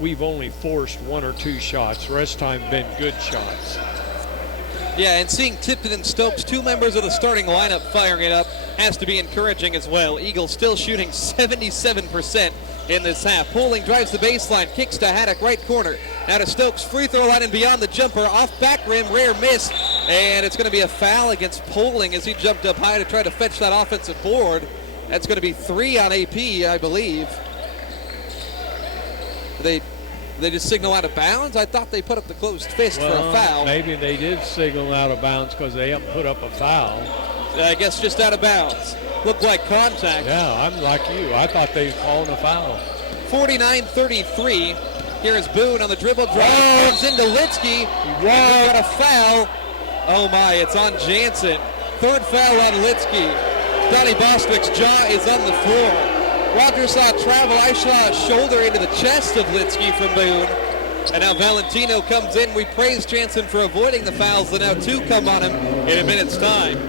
we've only forced 1 or 2 shots. The rest of the time been good shots. Yeah, and seeing Tipton and Stokes, 2 members of the starting lineup firing it up, has to be encouraging as well. Eagles still shooting 77% in this half. Poling drives the baseline, kicks to Haddock, right corner. Now to Stokes, free throw line and beyond the jumper, off back rim, rare miss. And it's going to be a foul against Poling as he jumped up high to try to fetch that offensive board. That's going to be 3 on AP, I believe. They just signal out of bounds? I thought they put up the closed fist for a foul. Maybe they did signal out of bounds because they haven't put up a foul. I guess just out of bounds. Looked like contact. Yeah, I'm like you. I thought they were calling a foul. 49-33. Here is Boone on the dribble drive. Comes into Litsky. Got a foul. Oh my, it's on Jansen. Third foul on Litsky. Donnie Bostwick's jaw is on the floor. Roger saw travel. I saw a shoulder into the chest of Litsky from Boone. And now Valentino comes in. We praise Jansen for avoiding the fouls. And now 2 come on him in a minute's time.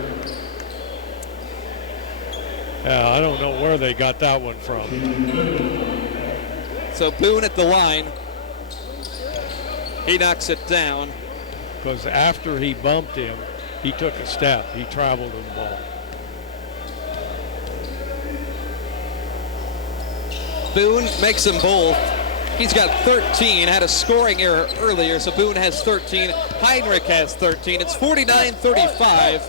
Yeah, I don't know where they got that one from. So Boone at the line. He knocks it down. Because after he bumped him, he took a step. He traveled to the ball. Boone makes them both. He's got 13, had a scoring error earlier, so Boone has 13. Heinrich has 13. It's 49-35.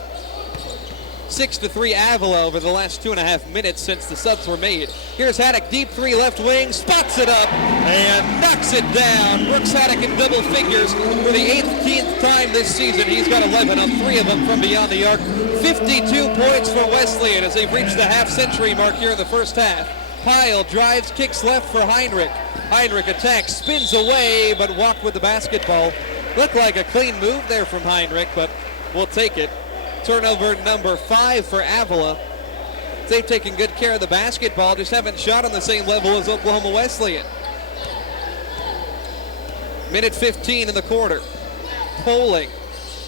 6-3 Avila over the last 2.5 minutes since the subs were made. Here's Haddock, deep 3 left wing, spots it up and knocks it down. Brooks Haddock in double figures for the 18th time this season. He's got 11 on 3 of them from beyond the arc. 52 points for Wesleyan as they've reached the half-century mark here in the first half. Pyle drives, kicks left for Heinrich. Heinrich attacks, spins away, but walked with the basketball. Looked like a clean move there from Heinrich, but we'll take it. Turnover number 5 for Avila. They've taken good care of the basketball, just haven't shot on the same level as Oklahoma Wesleyan. Minute 15 in the quarter. Poling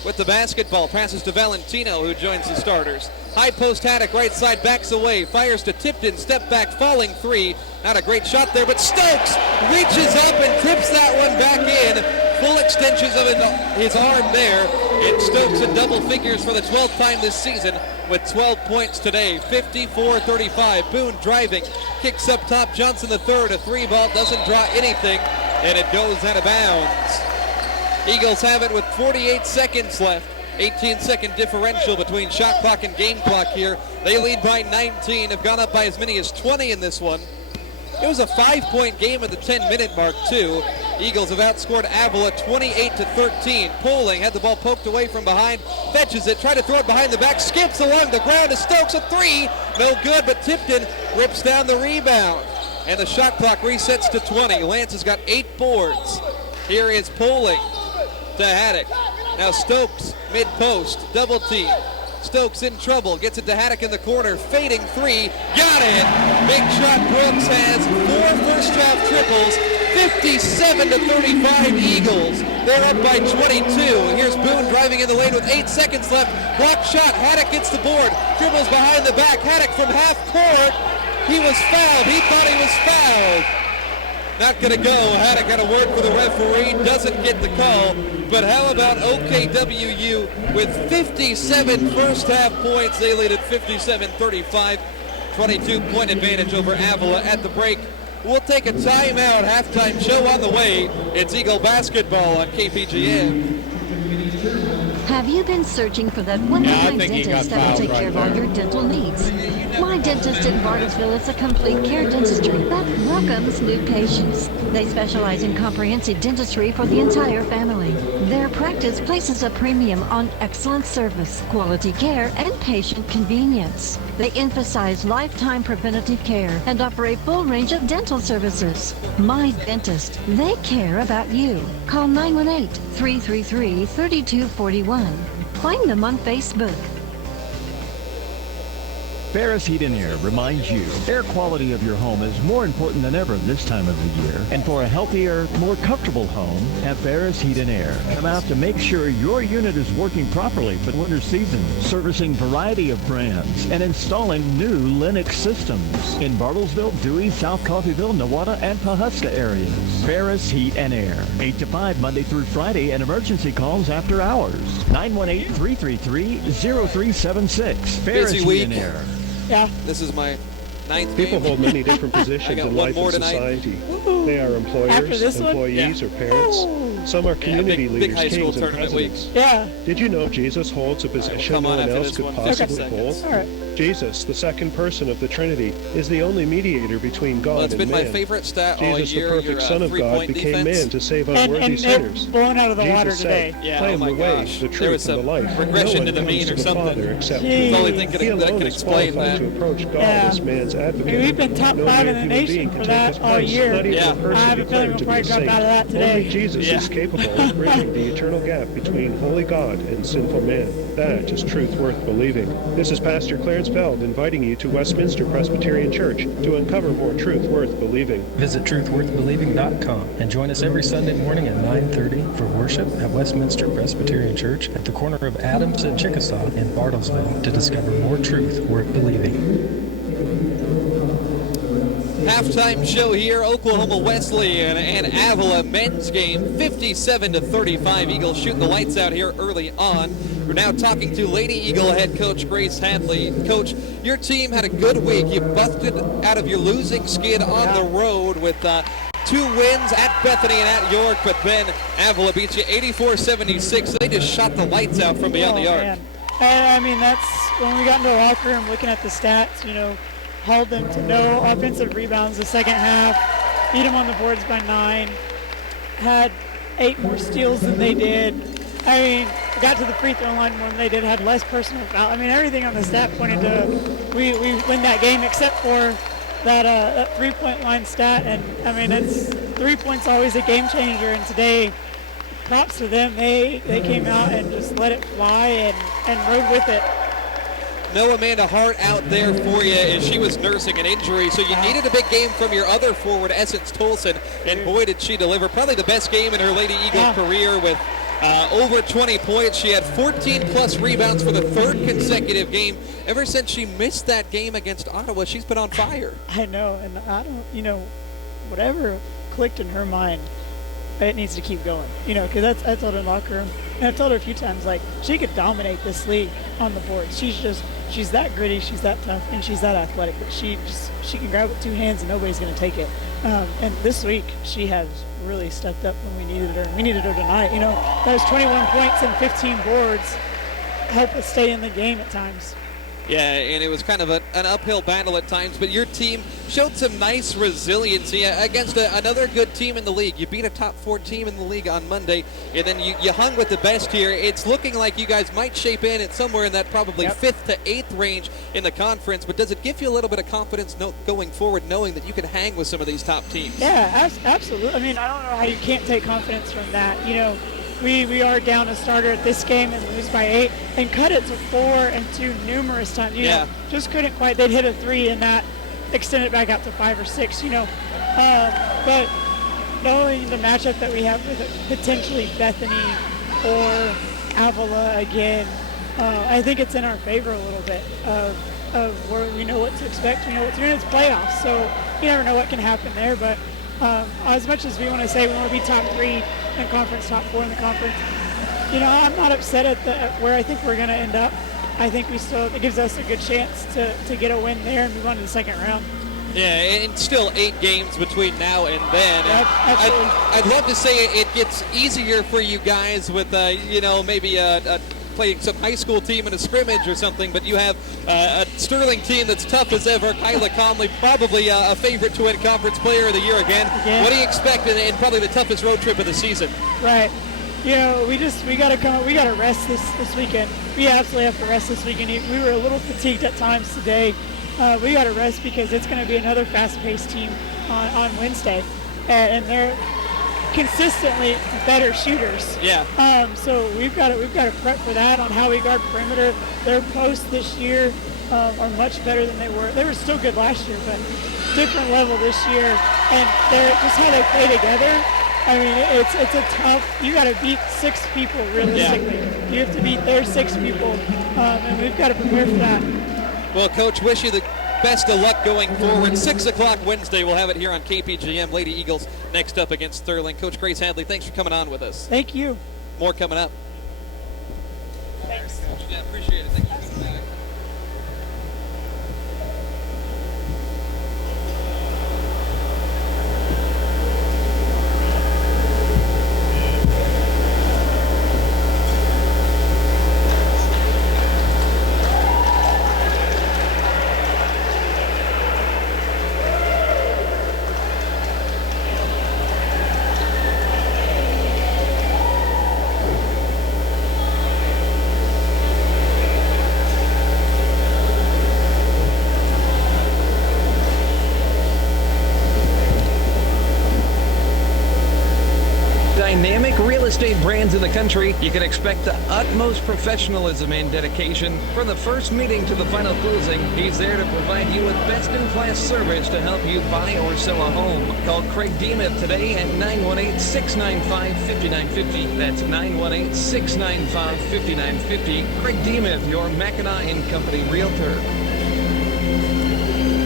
with the basketball, passes to Valentino, who joins the starters. High post Haddock, right side, backs away, fires to Tipton, step back, falling 3. Not a great shot there, but Stokes reaches up and tips that one back in. Full extensions of his arm there. And Stokes in double figures for the 12th time this season with 12 points today. 54-35. Boone driving, kicks up top. Johnson the third, a 3 ball, doesn't draw anything, and it goes out of bounds. Eagles have it with 48 seconds left. 18-second differential between shot clock and game clock here. They lead by 19, have gone up by as many as 20 in this one. It was a 5-point game at the 10-minute mark, too. Eagles have outscored Avila 28-13. Poling had the ball poked away from behind, fetches it, tried to throw it behind the back, skips along the ground to Stokes, a 3. No good, but Tipton rips down the rebound. And the shot clock resets to 20. Lance has got 8 boards. Here is Poling to Haddock. Now Stokes, mid-post, double team. Stokes in trouble, gets it to Haddock in the corner, fading 3, got it! Big shot. Brooks has 4 first half triples, 57-35 Eagles. They're up by 22. Here's Boone driving in the lane with 8 seconds left. Block shot, Haddock gets the board, dribbles behind the back. Haddock from half court. He was fouled, he thought he was fouled. Not going to go. Haddock got a word for the referee, doesn't get the call. But how about OKWU with 57 first half points? They lead at 57-35. 22-point advantage over Avila at the break. We'll take a timeout. Halftime show on the way. It's Eagle basketball on KPGM. Have you been searching for that one-time dentist that will take care of all your dental needs? My Dentist in Bartlesville is a complete care dentistry that welcomes new patients. They specialize in comprehensive dentistry for the entire family. Their practice places a premium on excellent service, quality care, and patient convenience. They emphasize lifetime preventative care and offer a full range of dental services. My Dentist, they care about you. Call 918-333-3241. Find them on Facebook. Ferris Heat and Air reminds you, air quality of your home is more important than ever this time of the year. And for a healthier, more comfortable home, have Ferris Heat and Air come out to make sure your unit is working properly for the winter season, servicing variety of brands and installing new Linux systems in Bartlesville, Dewey, South Coffeyville, Newata, and Pahuska areas. Ferris Heat and Air, 8 to 5 Monday through Friday, and emergency calls after hours. 918-333-0376. Ferris Heat and Air. Yeah. This is my 9th People game. hold many different positions in life and society. They are employers, employees, or parents. Some are community leaders, big high school kings, and tournament presidents. weeks. Yeah. Did you know Jesus holds a position no one else could possibly hold? All right. Jesus, the second person of the Trinity, is the only mediator between God Well, it's and been man. my favorite stat all Jesus, year. the perfect Son of God, became man to save unworthy and sinners. blown out of the Jesus water said, today. Yeah, I am oh my the way, gosh. the There truth, was and the some life. regression No to the one mean comes or to the something. Father except Jeez. through It's the only me. thing He that alone could is explain qualified that. to approach God Yeah. as man's advocate. We've been top No 5 in mere the human nation being for can that take his all place. year. Not even Yeah. a person I have a feeling declared we'll to probably be a drop saint. out of that today. Only Jesus Yeah. is capable of bridging the eternal gap between holy God and sinful man. That is truth worth believing. This is Pastor Clarence Feld inviting you to Westminster Presbyterian Church to uncover more truth worth believing. Visit truthworthbelieving.com and join us every Sunday morning at 9:30 for worship at Westminster Presbyterian Church at the corner of Adams and Chickasaw in Bartlesville to discover more truth worth believing. Halftime show here, Oklahoma Wesleyan and Avila men's game, 57-35. Eagles shooting the lights out here early on. We're now talking to Lady Eagle head coach Grace Hadley. Coach, your team had a good week. You busted out of your losing skid on the road with 2 wins at Bethany and at York, but then Avila beats you 84-76. They just shot the lights out from beyond the arc. Man. And I mean, that's when we got into the locker room looking at the stats, held them to no offensive rebounds the second half, beat them on the boards by 9, had 8 more steals than they did. I mean, got to the free throw line more than they did, had less personal foul. I mean, everything on the stat pointed to we win that game except for that three-point line stat. And, I mean, it's 3 points always a game changer, and today, props to them. They came out and just let it fly and rode with it. No Amanda Hart out there for you as she was nursing an injury, so you needed a big game from your other forward, Essence Tolson, and boy did she deliver. Probably the best game in her Lady Eagle career with over 20 points. She had 14-plus rebounds for the 3rd consecutive game. Ever since she missed that game against Ottawa, she's been on fire. I know, and I don't, whatever clicked in her mind, it needs to keep going, because I told her in the locker room, and I've told her a few times, like, she could dominate this league on the boards. She's that gritty, she's that tough, and she's that athletic, but she can grab it with 2 hands and nobody's going to take it. And this week, she has really stepped up when we needed her. We needed her tonight. Those 21 points and 15 boards help us stay in the game at times. Yeah, and it was kind of an uphill battle at times, but your team showed some nice resiliency against another good team in the league. You beat a top 4 team in the league on Monday, and then you hung with the best here. It's looking like you guys might shape in at somewhere in that probably 5th to 8th range in the conference, but does it give you a little bit of confidence going forward knowing that you can hang with some of these top teams? Yeah, absolutely. I mean, I don't know how you can't take confidence from that. We are down a starter at this game and lose by 8 and cut it to 4-2 numerous times. Just couldn't quite. They'd hit a 3 and that extended back out to 5 or 6. But knowing the matchup that we have with potentially Bethany or Avila again, I think it's in our favor a little bit of where we know what to expect. We know what to do. It's playoffs, so you never know what can happen there. But as much as we want to say we want to be top 3 in conference, top 4 in the conference, I'm not upset at where I think we're going to end up. I think it gives us a good chance to get a win there and move on to the second round. Yeah, and still 8 games between now and then. Yep, absolutely. I'd love to say it gets easier for you guys with, maybe playing some high school team in a scrimmage or something, but you have a Sterling team that's tough as ever. Kyla Conley, probably a favorite to win Conference Player of the Year again. What do you expect in probably the toughest road trip of the season? Right. We got to rest this weekend. We absolutely have to rest this weekend. We were a little fatigued at times today. We got to rest because it's going to be another fast-paced team on Wednesday, and they're consistently better shooters. Yeah. So we've got to prep for that on how we guard perimeter. Their posts this year are much better than they were. They were still good last year, but different level this year. And they're just how they play together. I mean, it's a tough. You got to beat 6 people realistically. Yeah. You have to beat their 6 people, and we've got to prepare for that. Well, Coach, wish you the best of luck going forward. 6 o'clock Wednesday, we'll have it here on KPGM. Lady Eagles next up against Sterling. Coach Grace Hadley, thanks for coming on with us. Thank you. More coming up. Thanks. Yeah, appreciate it. Thanks for coming back. estate brands in the country, you can expect the utmost professionalism and dedication. From the first meeting to the final closing, he's there to provide you with best-in-class service to help you buy or sell a home. Call Craig Demuth today at 918-695-5950. That's 918-695-5950. Craig Demuth, your Mackinac & Company Realtor.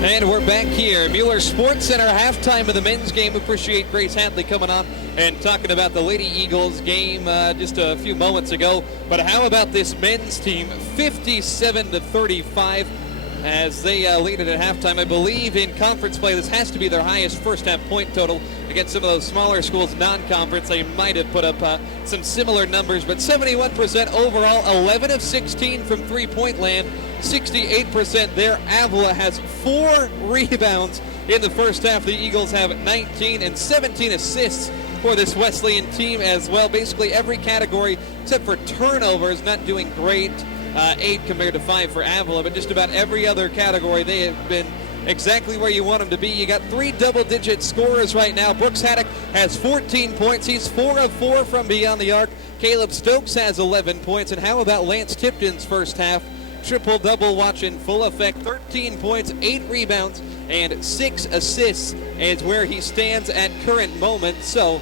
And we're back here. Mueller Sports Center, halftime of the men's game. Appreciate Grace Hadley coming on and talking about the Lady Eagles game just a few moments ago. But how about this men's team? 57-35 as they lead it at halftime. I believe in conference play, this has to be their highest first half point total against some of those smaller schools non-conference. They might have put up some similar numbers, but 71% overall, 11 of 16 from three-point land. 68% there. Avila has 4 rebounds in the first half. The Eagles have 19 and 17 assists for this Wesleyan team as well. Basically every category except for turnovers not doing great. 8 compared to 5 for Avila, but just about every other category they have been exactly where you want them to be. You got 3 double-digit scorers right now. Brooks Haddock has 14 points. He's 4 of 4 from beyond the arc. Caleb Stokes has 11 points. And how about Lance Tipton's first half? Triple-double watch in full effect. 13 points, 8 rebounds, and 6 assists is where he stands at current moment. So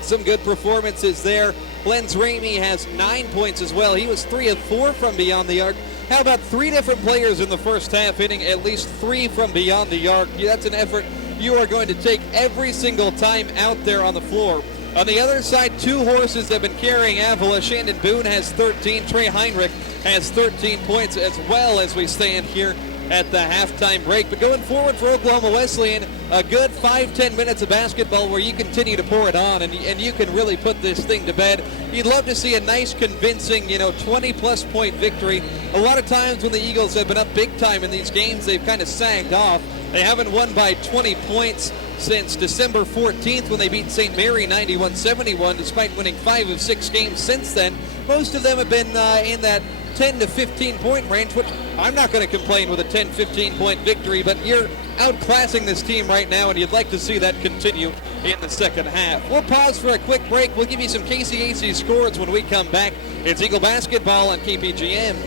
some good performances there. Lenz Ramey has 9 points as well. He was 3 of 4 from beyond the arc. How about 3 different players in the first half hitting at least 3 from beyond the arc? That's an effort you are going to take every single time out there on the floor. On the other side, 2 horses have been carrying Avila. Shandon Boone has 13. Trey Heinrich has 13 points as well as we stand here at the halftime break. But going forward for Oklahoma Wesleyan, a good 5-10 minutes of basketball where you continue to pour it on and you can really put this thing to bed. You'd love to see a nice, convincing, 20-plus point victory. A lot of times when the Eagles have been up big time in these games, they've kind of sagged off. They haven't won by 20 points since December 14th when they beat St. Mary 91-71, despite winning 5 of 6 games since then. Most of them have been in that 10 to 15 point range, which I'm not going to complain with a 10-15 point victory, but you're outclassing this team right now, and you'd like to see that continue in the second half. We'll pause for a quick break. We'll give you some KCAC scores when we come back. It's Eagle Basketball on KPGM.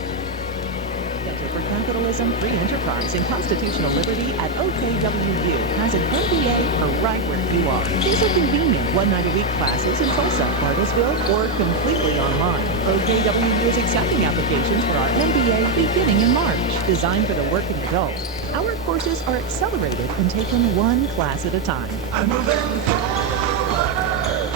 For Capitalism, Free Enterprise, and Constitutional Liberty at OKWU has an MBA for right where you are. These are convenient one-night-a-week classes in Tulsa, Bartlesville, or completely online. OKWU is accepting applications for our MBA beginning in March. Designed for the working adult, our courses are accelerated and taken 1 class at a time. I'm moving forward.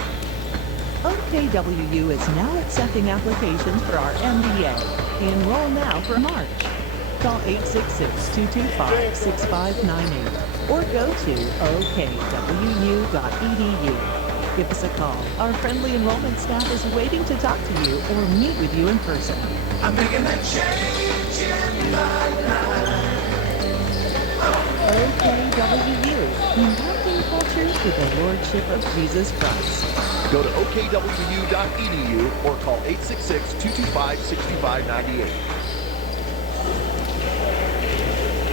OKWU is now accepting applications for our MBA. Enroll now for March. Call 866-225-6598 or go to okwu.edu. Give us a call. Our friendly enrollment staff is waiting to talk to you or meet with you in person. I'm making that change in my life. OKWU, impacting culture with the Lordship of Jesus Christ. Go to okwu.edu or call 866-225-6598.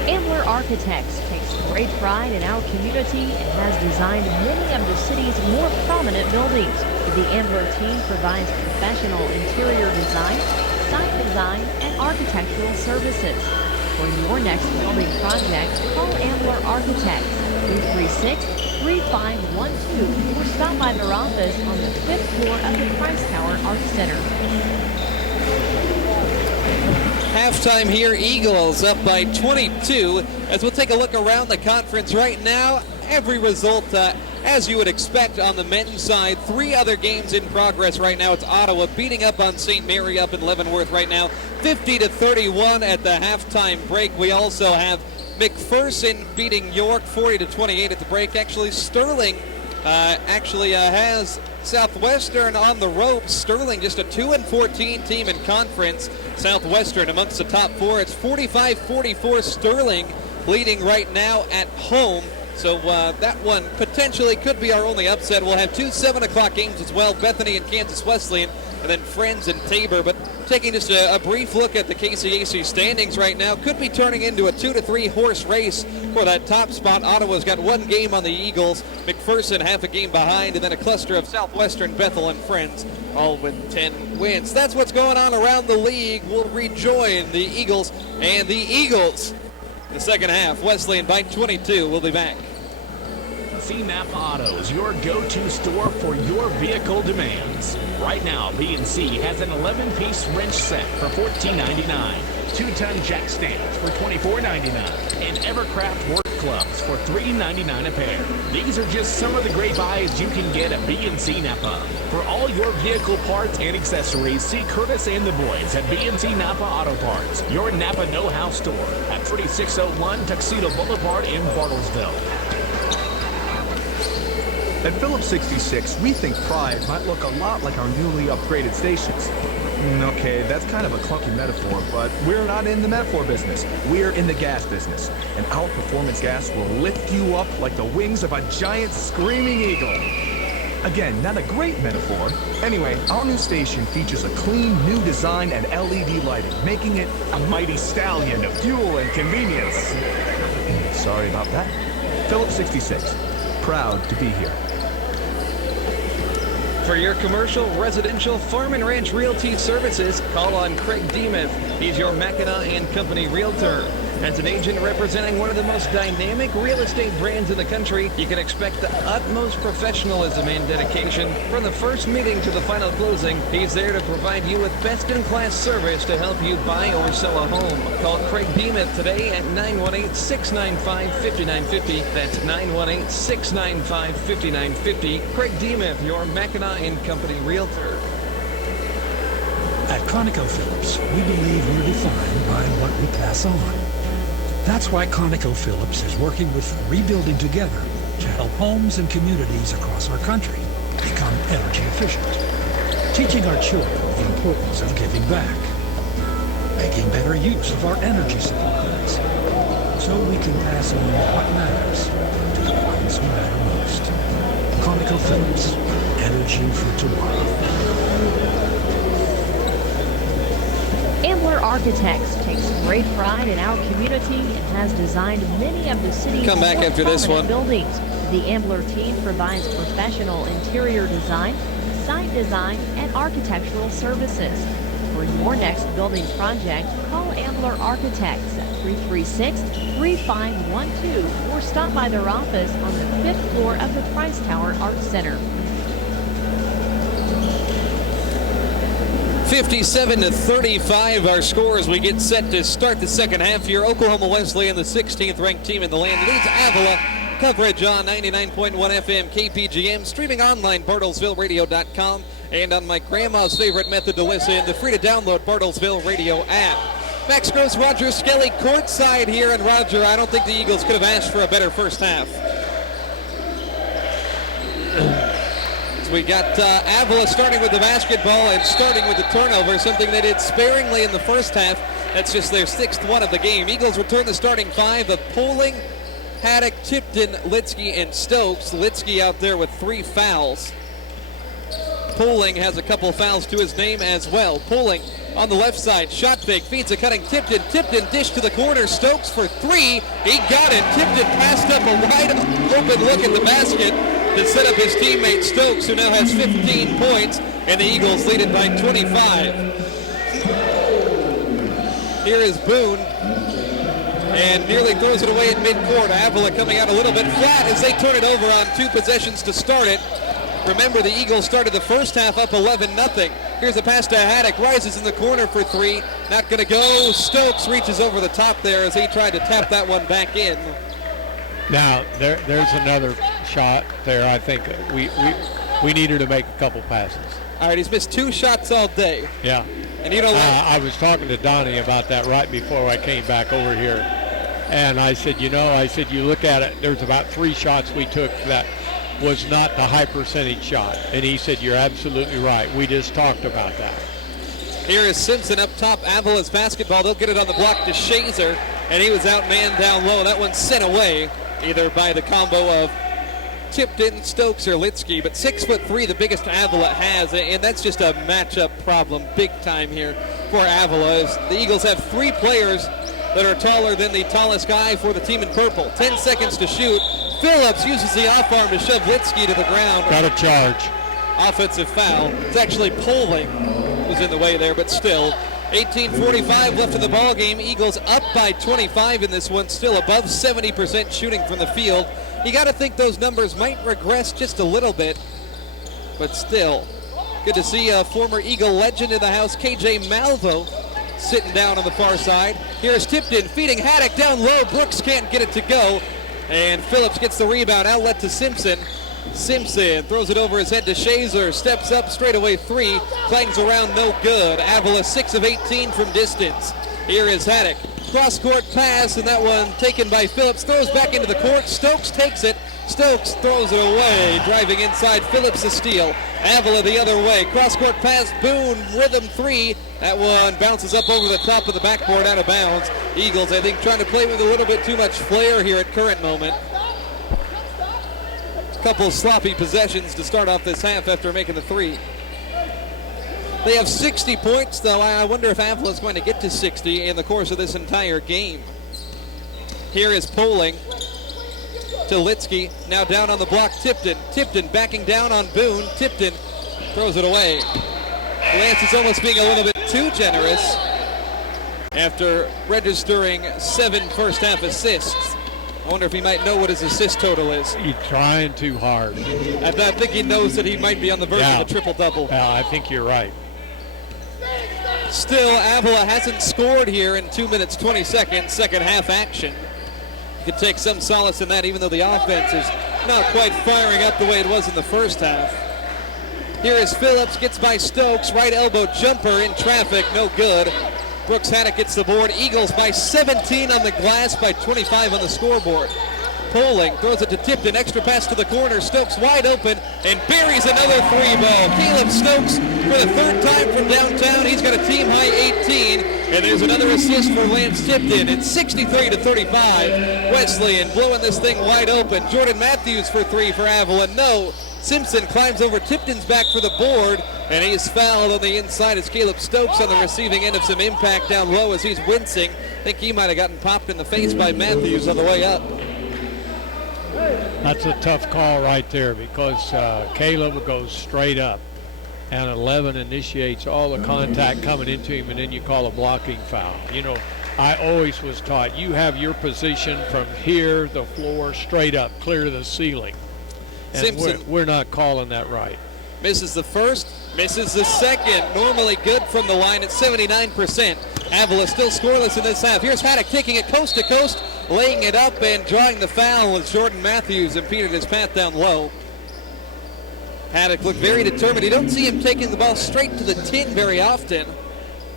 Ambler Architects takes great pride in our community and has designed many of the city's more prominent buildings. The Ambler team provides professional interior design, site design, and architectural services. For your next building project, call Ambler Architects 236-3512 or stop by their office on the 5th floor of the Price Tower Arts Center. Halftime here, Eagles up by 22. As we'll take a look around the conference right now, every result as you would expect on the men's side. 3 other games in progress right now. It's Ottawa beating up on St. Mary up in Leavenworth right now, 50-31 at the halftime break. We also have McPherson beating York 40-28 at the break. Actually, Sterling has Southwestern on the ropes. Sterling just a 2-14 team in conference. Southwestern amongst the top 4. It's 45-44. Sterling leading right now at home. So that one potentially could be our only upset. We'll have 2 7 o'clock games as well. Bethany and Kansas Wesleyan, and then Friends and Tabor. But Taking just a brief look at the KCAC standings right now, could be turning into a 2 to 3 horse race for that top spot. Ottawa's got 1 game on the Eagles, McPherson half a game behind, and then a cluster of Southwestern, Bethel, and Friends, all with 10 wins. That's what's going on around the league. We'll rejoin the Eagles and the Eagles in the second half. Wesleyan by 22. We'll be back. See Napa Autos, your go-to store for your vehicle demands. Right now, B&C has an 11-piece wrench set for $14.99, 2-ton jack stands for $24.99, and Evercraft work clubs for $3.99 a pair. These are just some of the great buys you can get at B&C Napa. For all your vehicle parts and accessories, see Curtis and the boys at B&C Napa Auto Parts, your Napa know-how store at 3601 Tuxedo Boulevard in Bartlesville. At Phillips 66, we think Pride might look a lot like our newly upgraded stations. Okay, that's kind of a clunky metaphor, but we're not in the metaphor business. We're in the gas business, and our performance gas will lift you up like the wings of a giant screaming eagle. Again, not a great metaphor. Anyway, our new station features a clean new design and LED lighting, making it a mighty stallion of fuel and convenience. Sorry about that. Phillips 66, proud to be here. For your commercial, residential, farm and ranch realty services, call on Craig Demuth. He's your Mackinac and Company Realtor. As an agent representing one of the most dynamic real estate brands in the country, you can expect the utmost professionalism and dedication. From the first meeting to the final closing, he's there to provide you with best-in-class service to help you buy or sell a home. Call Craig Demuth today at 918-695-5950. That's 918-695-5950. Craig Demuth, your Mackinac and Company Realtor. At ConocoPhillips, we believe we're defined by what we pass on. That's why ConocoPhillips is working with Rebuilding Together to help homes and communities across our country become energy efficient, teaching our children the importance of giving back, making better use of our energy supplies, so we can pass on what matters to the ones who matter most. ConocoPhillips, energy for tomorrow. Ambler Architects takes great pride in our community and has designed many of the city's Come back after this one. buildings. The Ambler team provides professional interior design, site design, and architectural services. For your next building project, call Ambler Architects at 336-3512 or stop by their office on the 5th floor of the Price Tower Arts Center. 57-35 our score as we get set to start the second half here. Oklahoma Wesleyan, the 16th ranked team in the land, leads Avila. Coverage on 99.1 FM KPGM, streaming online bartlesvilleradio.com, and on my grandma's favorite method to listen, the free to download Bartlesville Radio app. Max Gross, Roger Skelly courtside here, and Roger, I don't think the Eagles could have asked for a better first half. We got Avila starting with the basketball and starting with the turnover, something they did sparingly in the first half. That's just their 6th one of the game. Eagles return the starting 5 of Poling, Haddock, Tipton, Litsky, and Stokes. Litsky out there with 3 fouls. Poling has a couple fouls to his name as well. Poling on the left side, shot fake, feeds a cutting Tipton. Tipton dish to the corner, Stokes for 3. He got it. Tipton passed up a wide open look at the basket to set up his teammate Stokes, who now has 15 points, and the Eagles lead it by 25. Here is Boone, and nearly throws it away at midcourt. Avila coming out a little bit flat as they turn it over on 2 possessions to start it. Remember, the Eagles started the first half up 11-0. Here's a pass to Haddock, rises in the corner for 3. Not going to go. Stokes reaches over the top there as he tried to tap that one back in. Now, there's another shot there. I think we needed to make a couple passes. All right, he's missed 2 shots all day. Yeah. And you know what? I was talking to Donnie about that right before I came back over here. And I said, you look at it, there's about 3 shots we took that was not the high percentage shot. And he said, you're absolutely right. We just talked about that. Here is Simpson up top. Avila's basketball. They'll get it on the block to Shazer. And he was outmanned down low. That one's sent away either by the combo of Tipton, Stokes, or Litsky. But 6'3", the biggest Avila has. And that's just a matchup problem big time here. for Avila. As the Eagles have 3 players that are taller than the tallest guy for the team in purple. 10 seconds to shoot. Phillips uses the off arm to shove Litsky to the ground. Got a charge. Offensive foul. It's actually Poling was in the way there, but still. 18:45 left in the ball game. Eagles up by 25 in this one, still above 70% shooting from the field. You got to think those numbers might regress just a little bit, but still. Good to see a former Eagle legend in the house, KJ Malvo, sitting down on the far side. Here's Tipton feeding Haddock down low. Brooks can't get it to go, and Phillips gets the rebound. Outlet to Simpson. Simpson throws it over his head to Shazer. Steps up, straightaway 3. Clangs around, no good. Avila 6 of 18 from distance. Here is Haddock. Cross-court pass, and that one taken by Phillips. Throws back into the court. Stokes takes it. Stokes throws it away. Driving inside, Phillips a steal. Avila the other way. Cross-court pass, Boone, rhythm 3. That one bounces up over the top of the backboard, out of bounds. Eagles, I think, trying to play with a little bit too much flair here at current moment. Couple sloppy possessions to start off this half after making the 3. They have 60 points, though. I wonder if Avila is going to get to 60 in the course of this entire game. Here is Poling to Litsky. Now down on the block, Tipton. Tipton backing down on Boone. Tipton throws it away. Lance is almost being a little bit too generous after registering 7 first-half assists. I wonder if he might know what his assist total is. He's trying too hard. I think he knows that he might be on the verge of a triple-double. Yeah, I think you're right. Still, Avila hasn't scored here in 2 minutes, 20 seconds, second half action. You could take some solace in that, even though the offense is not quite firing up the way it was in the first half. Here is Phillips, gets by Stokes, right elbow jumper in traffic, no good. Brooks Haddock gets the board. Eagles by 17 on the glass, by 25 on the scoreboard. Poling throws it to Tipton, extra pass to the corner. Stokes wide open and buries another 3 ball. Caleb Stokes for the 3rd time from downtown. He's got a team high 18, and there's another assist for Lance Tipton. It's 63-35. Wesleyan blowing this thing wide open. Jordan Matthews for 3 for Avila. No. Simpson climbs over Tipton's back for the board, and he's fouled on the inside as Caleb Stokes on the receiving end of some impact down low as he's wincing. I think he might have gotten popped in the face by Matthews on the way up. That's a tough call right there because Caleb goes straight up, and 11 initiates all the contact coming into him, and then you call a blocking foul. You know, I always was taught you have your position from here, the floor, straight up, clear to the ceiling. And Simpson, we're not calling that right. Misses the first, misses the second. Normally good from the line at 79%. Avila still scoreless in this half. Here's Haddock taking it coast to coast, laying it up and drawing the foul as Jordan Matthews impeded his path down low. Haddock looked very determined. You don't see him taking the ball straight to the tin very often.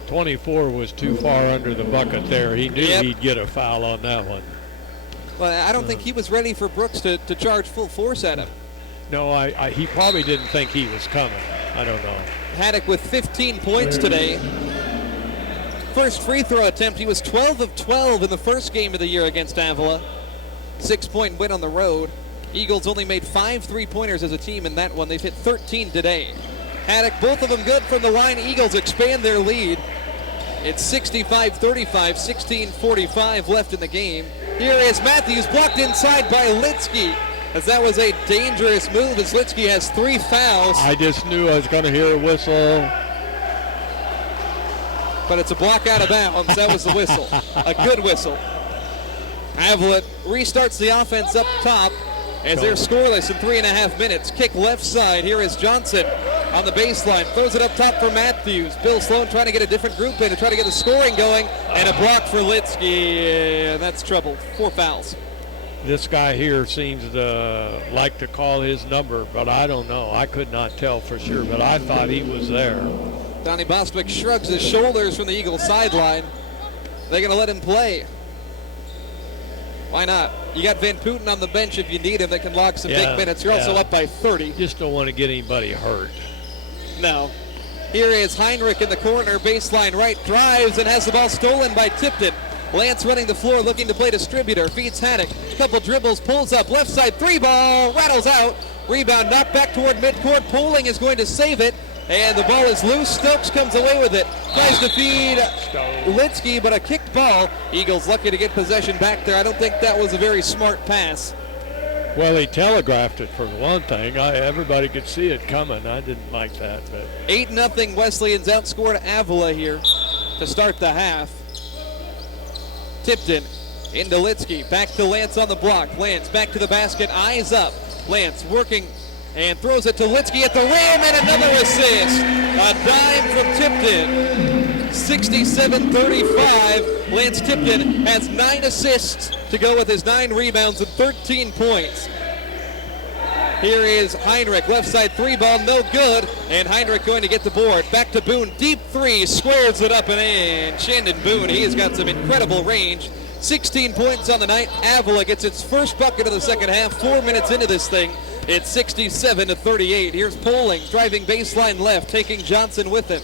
24 was too far under the bucket there. He knew he'd get a foul on that one. Well, I don't think he was ready for Brooks to charge full force at him. No, he probably didn't think he was coming. I don't know. Haddock with 15 points today. First free throw attempt, he was 12 of 12 in the first game of the year against Avila. 6-point win on the road. Eagles only made 5 3-pointers as a team in that one. They've hit 13 today. Haddock, both of them good from the line. Eagles expand their lead. It's 65-35, 16:45 left in the game. Here is Matthews, blocked inside by Litsky, as that was a dangerous move as Litsky has 3 fouls. I just knew I was going to hear a whistle. But it's a block out of bounds. That was the whistle. A good whistle. Avila restarts the offense up top as they're scoreless in 3.5 minutes. Kick left side. Here is Johnson on the baseline. Throws it up top for Matthews. Bill Sloan trying to get a different group in to try to get the scoring going. And a block for Litsky. And that's trouble. 4 fouls. This guy here seems to like to call his number, but I don't know. I could not tell for sure, but I thought he was there. Donnie Bostwick shrugs his shoulders from the Eagles sideline. They're going to let him play. Why not? You got Van Putten on the bench if you need him that can log some big minutes. You're also up by 30. Just don't want to get anybody hurt. No. Here is Heinrich in the corner, baseline right, drives and has the ball stolen by Tipton. Lance running the floor, looking to play distributor, feeds Haddock. Couple dribbles, pulls up, left side 3 ball, rattles out. Rebound knocked back toward midcourt. Poling is going to save it, And the ball is loose. Stokes comes away with it. Tries to feed Litsky, but a kicked ball. Eagles lucky to get possession back there. I don't think that was a very smart pass. Well, he telegraphed it for one thing. Everybody could see it coming. I didn't like that. But 8-0 Wesleyan's outscored Avila here to start the half. Tipton into Litsky. Back to Lance on the block. Lance back to the basket. Eyes up. Lance working and throws it to Litsky at the rim, and another assist. A dime from Tipton. 67-35. Lance Tipton has 9 assists to go with his 9 rebounds and 13 points. Here is Heinrich, left side 3 ball, no good, and Heinrich going to get the board. Back to Boone, deep 3, squares it up and in. Shandon Boone, he has got some incredible range. 16 points on the night. Avila gets its first bucket of the second half. 4 minutes into this thing, it's 67-38. Here's Poling, driving baseline left, taking Johnson with him.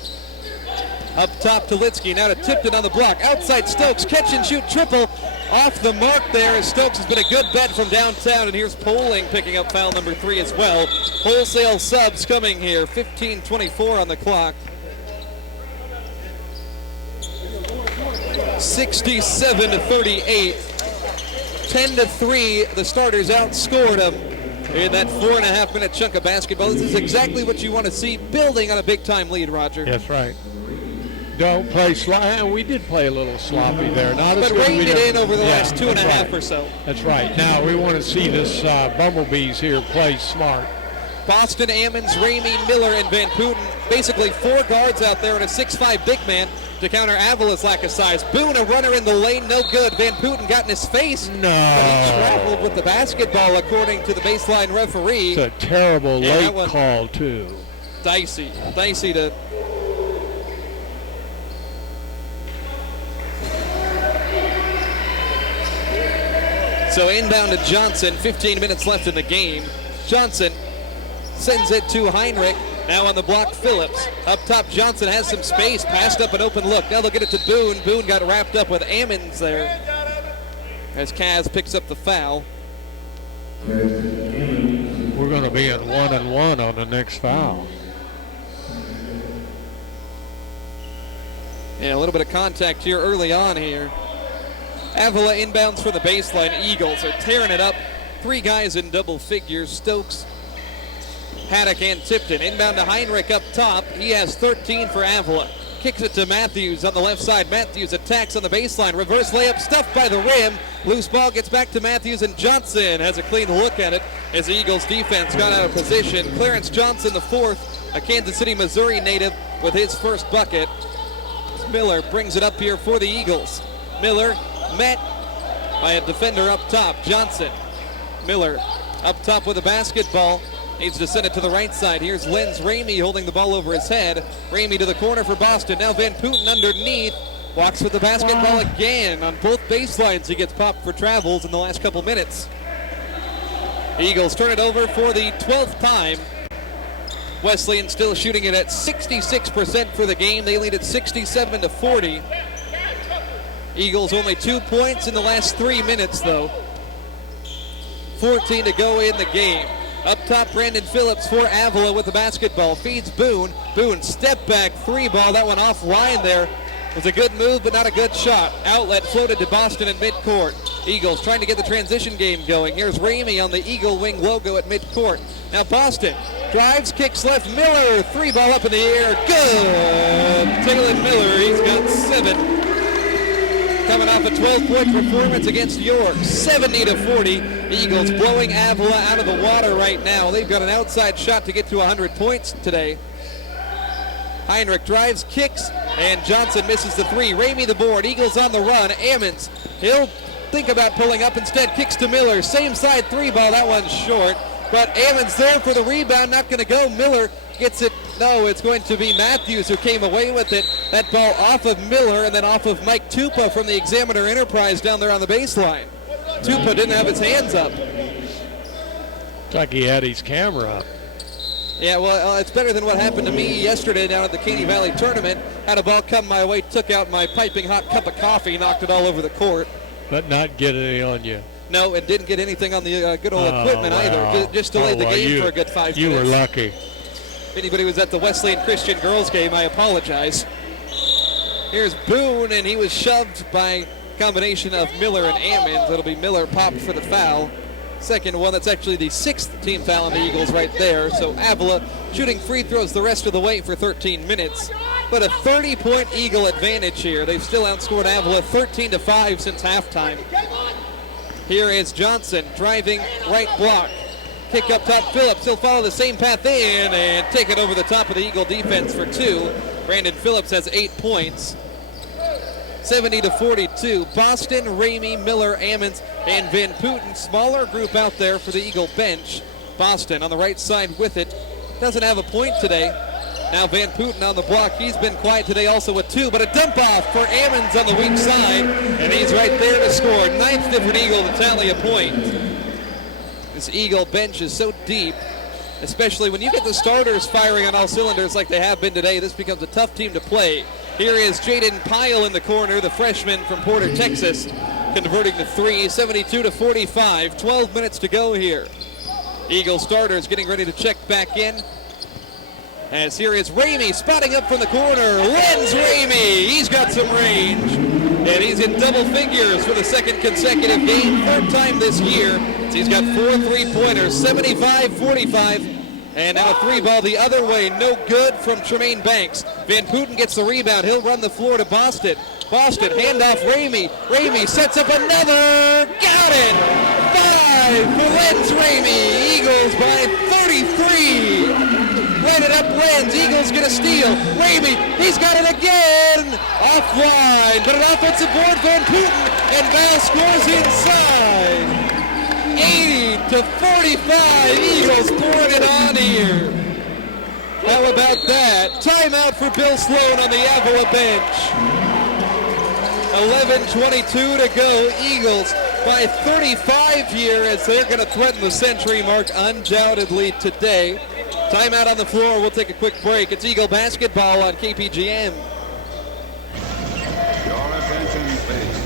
Up top to Litsky, now to Tipton on the block. Outside Stokes, catch and shoot triple. Off the mark there, as Stokes has been a good bet from downtown. And here's Poling picking up foul number 3 as well. Wholesale subs coming here, 15:24 on the clock. 67-38. 10-3, the starters outscored them in that 4.5-minute chunk of basketball. This is exactly what you want to see, building on a big-time lead, Roger. That's right. Don't play sloppy. We did play a little sloppy there. Not but reined it in over the last 2.5 right. or so. That's right. Now we want to see this Bumblebees here play smart. Boston, Ammons, Ramey, Miller, and Van Putten. Basically 4 guards out there and a 6'5" big man to counter Avila's lack of size. Boone, a runner in the lane, no good. Van Putten got in his face. No. But he traveled with the basketball, according to the baseline referee. It's a terrible late call, too. Dicey to... So inbound to Johnson, 15 minutes left in the game. Johnson sends it to Heinrich. Now on the block, Phillips. Up top, Johnson has some space. Passed up an open look. Now they'll get it to Boone. Boone got wrapped up with Ammons there as Kaz picks up the foul. We're going to be at 1-1 on the next foul. Yeah, a little bit of contact here early on here. Avila inbounds for the baseline. Eagles are tearing it up. 3 guys in double figures. Stokes, Haddock, and Tipton. Inbound to Heinrich up top. He has 13 for Avila. Kicks it to Matthews on the left side. Matthews attacks on the baseline. Reverse layup stuffed by the rim. Loose ball gets back to Matthews, and Johnson has a clean look at it as the Eagles defense got out of position. Clarence Johnson, the 4th, a Kansas City, Missouri native, with his first bucket. Miller brings it up here for the Eagles. Miller met by a defender up top, Johnson. Miller up top with a basketball. Needs to send it to the right side. Here's Lenz Ramey holding the ball over his head. Ramey to the corner for Boston. Now Van Putten underneath. Walks with the basketball again. On both baselines, he gets popped for travels in the last couple minutes. Eagles turn it over for the 12th time. Wesleyan still shooting it at 66% for the game. They lead at 67-40. Eagles only 2 points in the last 3 minutes, though. 14 to go in the game. Up top, Brandon Phillips for Avila with the basketball. Feeds Boone. Boone, step back, 3 ball. That one offline there. It was a good move, but not a good shot. Outlet floated to Boston at midcourt. Eagles trying to get the transition game going. Here's Ramey on the Eagle Wing logo at midcourt. Now Boston drives, kicks left. Miller, 3 ball up in the air. Good. Taylor Miller, he's got 7. Coming off a 12-point performance against York, 70-40. The Eagles blowing Avila out of the water right now. They've got an outside shot to get to 100 points today. Heinrich drives, kicks, and Johnson misses the 3. Ramey the board. Eagles on the run. Ammons, he'll think about pulling up. Instead, kicks to Miller. Same side 3 ball. That one's short. But Ammons there for the rebound. Not going to go. Miller gets it. No, it's going to be Matthews who came away with it. That ball off of Miller and then off of Mike Tupa from the Examiner Enterprise down there on the baseline. Tupa didn't have his hands up. It's like he had his camera up. Yeah, well, it's better than what happened to me yesterday down at the Caney Valley tournament. Had a ball come my way, took out my piping hot cup of coffee, knocked it all over the court. But not get any on you. No, it didn't get anything on the good old equipment either. Just delayed the game for a good 5 minutes. You were lucky. If anybody was at the Wesleyan Christian girls game, I apologize. Here's Boone, and he was shoved by a combination of Miller and Ammons. It'll be Miller popped for the foul. Second one, that's actually the 6th team foul on the Eagles right there. So Avila shooting free throws the rest of the way for 13 minutes. But a 30-point Eagle advantage here. They've still outscored Avila 13-5 since halftime. Here is Johnson driving right block. Kick up top, Phillips. He'll follow the same path in and take it over the top of the Eagle defense for 2. Brandon Phillips has 8 points. 70-42. Boston, Ramey, Miller, Ammons, and Van Putten. Smaller group out there for the Eagle bench. Boston on the right side with it. Doesn't have a point today. Now Van Putten on the block. He's been quiet today also with 2, but a dump off for Ammons on the weak side, and he's right there to score. 9th different Eagle to tally a point. This Eagle bench is so deep, especially when you get the starters firing on all cylinders like they have been today. This becomes a tough team to play. Here is Jaden Pyle in the corner, the freshman from Porter, Texas, converting to 3, 72-45. 12 minutes to go here. Eagle starters getting ready to check back in. As here is Ramey spotting up from the corner. Lenz Ramey, he's got some range. And he's in double figures for the 2nd consecutive game, 3rd time this year. He's got 4 3-pointers, 75-45. And now a 3-ball the other way, no good from Tremaine Banks. Van Putten gets the rebound. He'll run the floor to Boston. Boston, handoff Ramey. Ramey sets up another. Got it! 5 for Lenz Ramey. Eagles by 33. Ran it up Lenz. Eagles gonna steal. Ramey, he's got it again. Offline, but an offensive board, Van Putten, and Val scores inside. 80-45, Eagles pouring it on here. How about that? Timeout for Bill Sloan on the Avila bench. 11:22 to go. Eagles by 35 here as they're going to threaten the century mark undoubtedly today. Timeout on the floor. We'll take a quick break. It's Eagle basketball on KPGM. Your attention, please.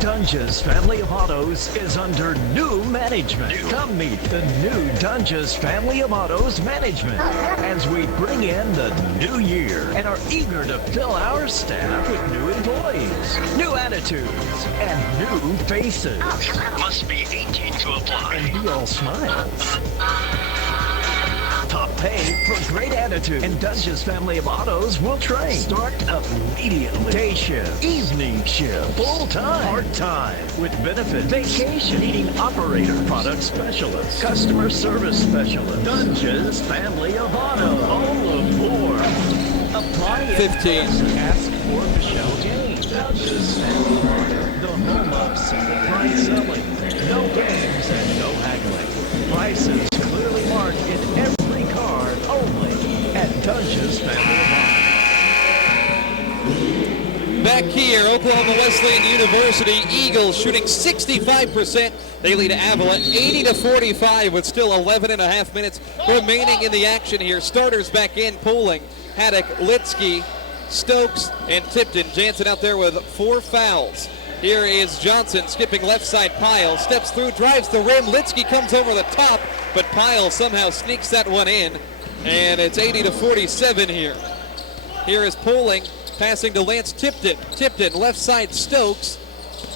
Dunge's family of autos is under new management. Come meet the new Dunge's family of autos management as we bring in the new year and are eager to fill our staff with new employees, new attitudes, and new faces. Must be 18 to apply. And be all smiles. Top pay for great attitude. And Dunge's family of autos will train. Start immediately. Day shift, evening shift, full-time, part-time, with benefit, vacation, heating operator, product specialist, customer service specialist. Dunge's family of autos. All aboard. Apply 15. Ask for Michelle James. Dunge's family of autos. The home of single price selling. No games and no haggling. Prices clearly marked in every card only at Dunge's family of autos. Back here, Oklahoma Wesleyan University, Eagles shooting 65%. They lead Avila 80-45 with still 11.5 minutes remaining in the action here. Starters back in, Poling, Haddock, Litsky, Stokes, and Tipton. Jansen out there with 4 fouls. Here is Johnson skipping left side. Pyle steps through, drives the rim. Litsky comes over the top, but Pyle somehow sneaks that one in, and it's 80-47 here. Here is Poling passing to Lance Tipton. Tipton left side, Stokes.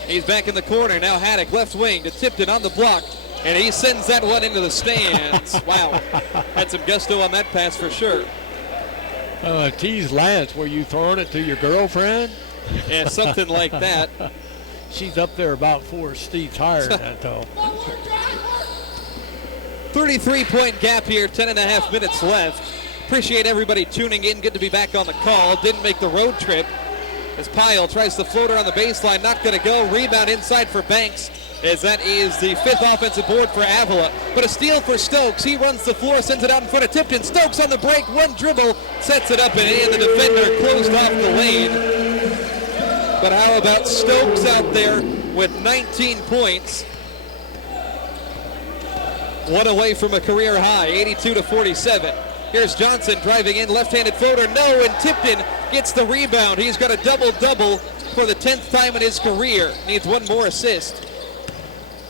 He's back in the corner. Now Haddock left wing to Tipton on the block, and he sends that one into the stands. Wow. Had some gusto on that pass for sure. Tease Lance, were you throwing it to your girlfriend? Yeah, something like that. She's up there about 4 steets higher than that, though. 33-point gap here, 10.5 minutes left. Appreciate everybody tuning in. Good to be back on the call. Didn't make the road trip as Pyle tries the floater on the baseline. Not going to go. Rebound inside for Banks, as that is the 5th offensive board for Avila. But a steal for Stokes. He runs the floor, sends it out in front of Tipton. Stokes on the break, one dribble, sets it up and in. The defender closed off the lane. But how about Stokes out there with 19 points? One away from a career high, 82-47. Here's Johnson driving in, left-handed floater, no, and Tipton gets the rebound. He's got a double-double for the 10th time in his career. Needs one more assist.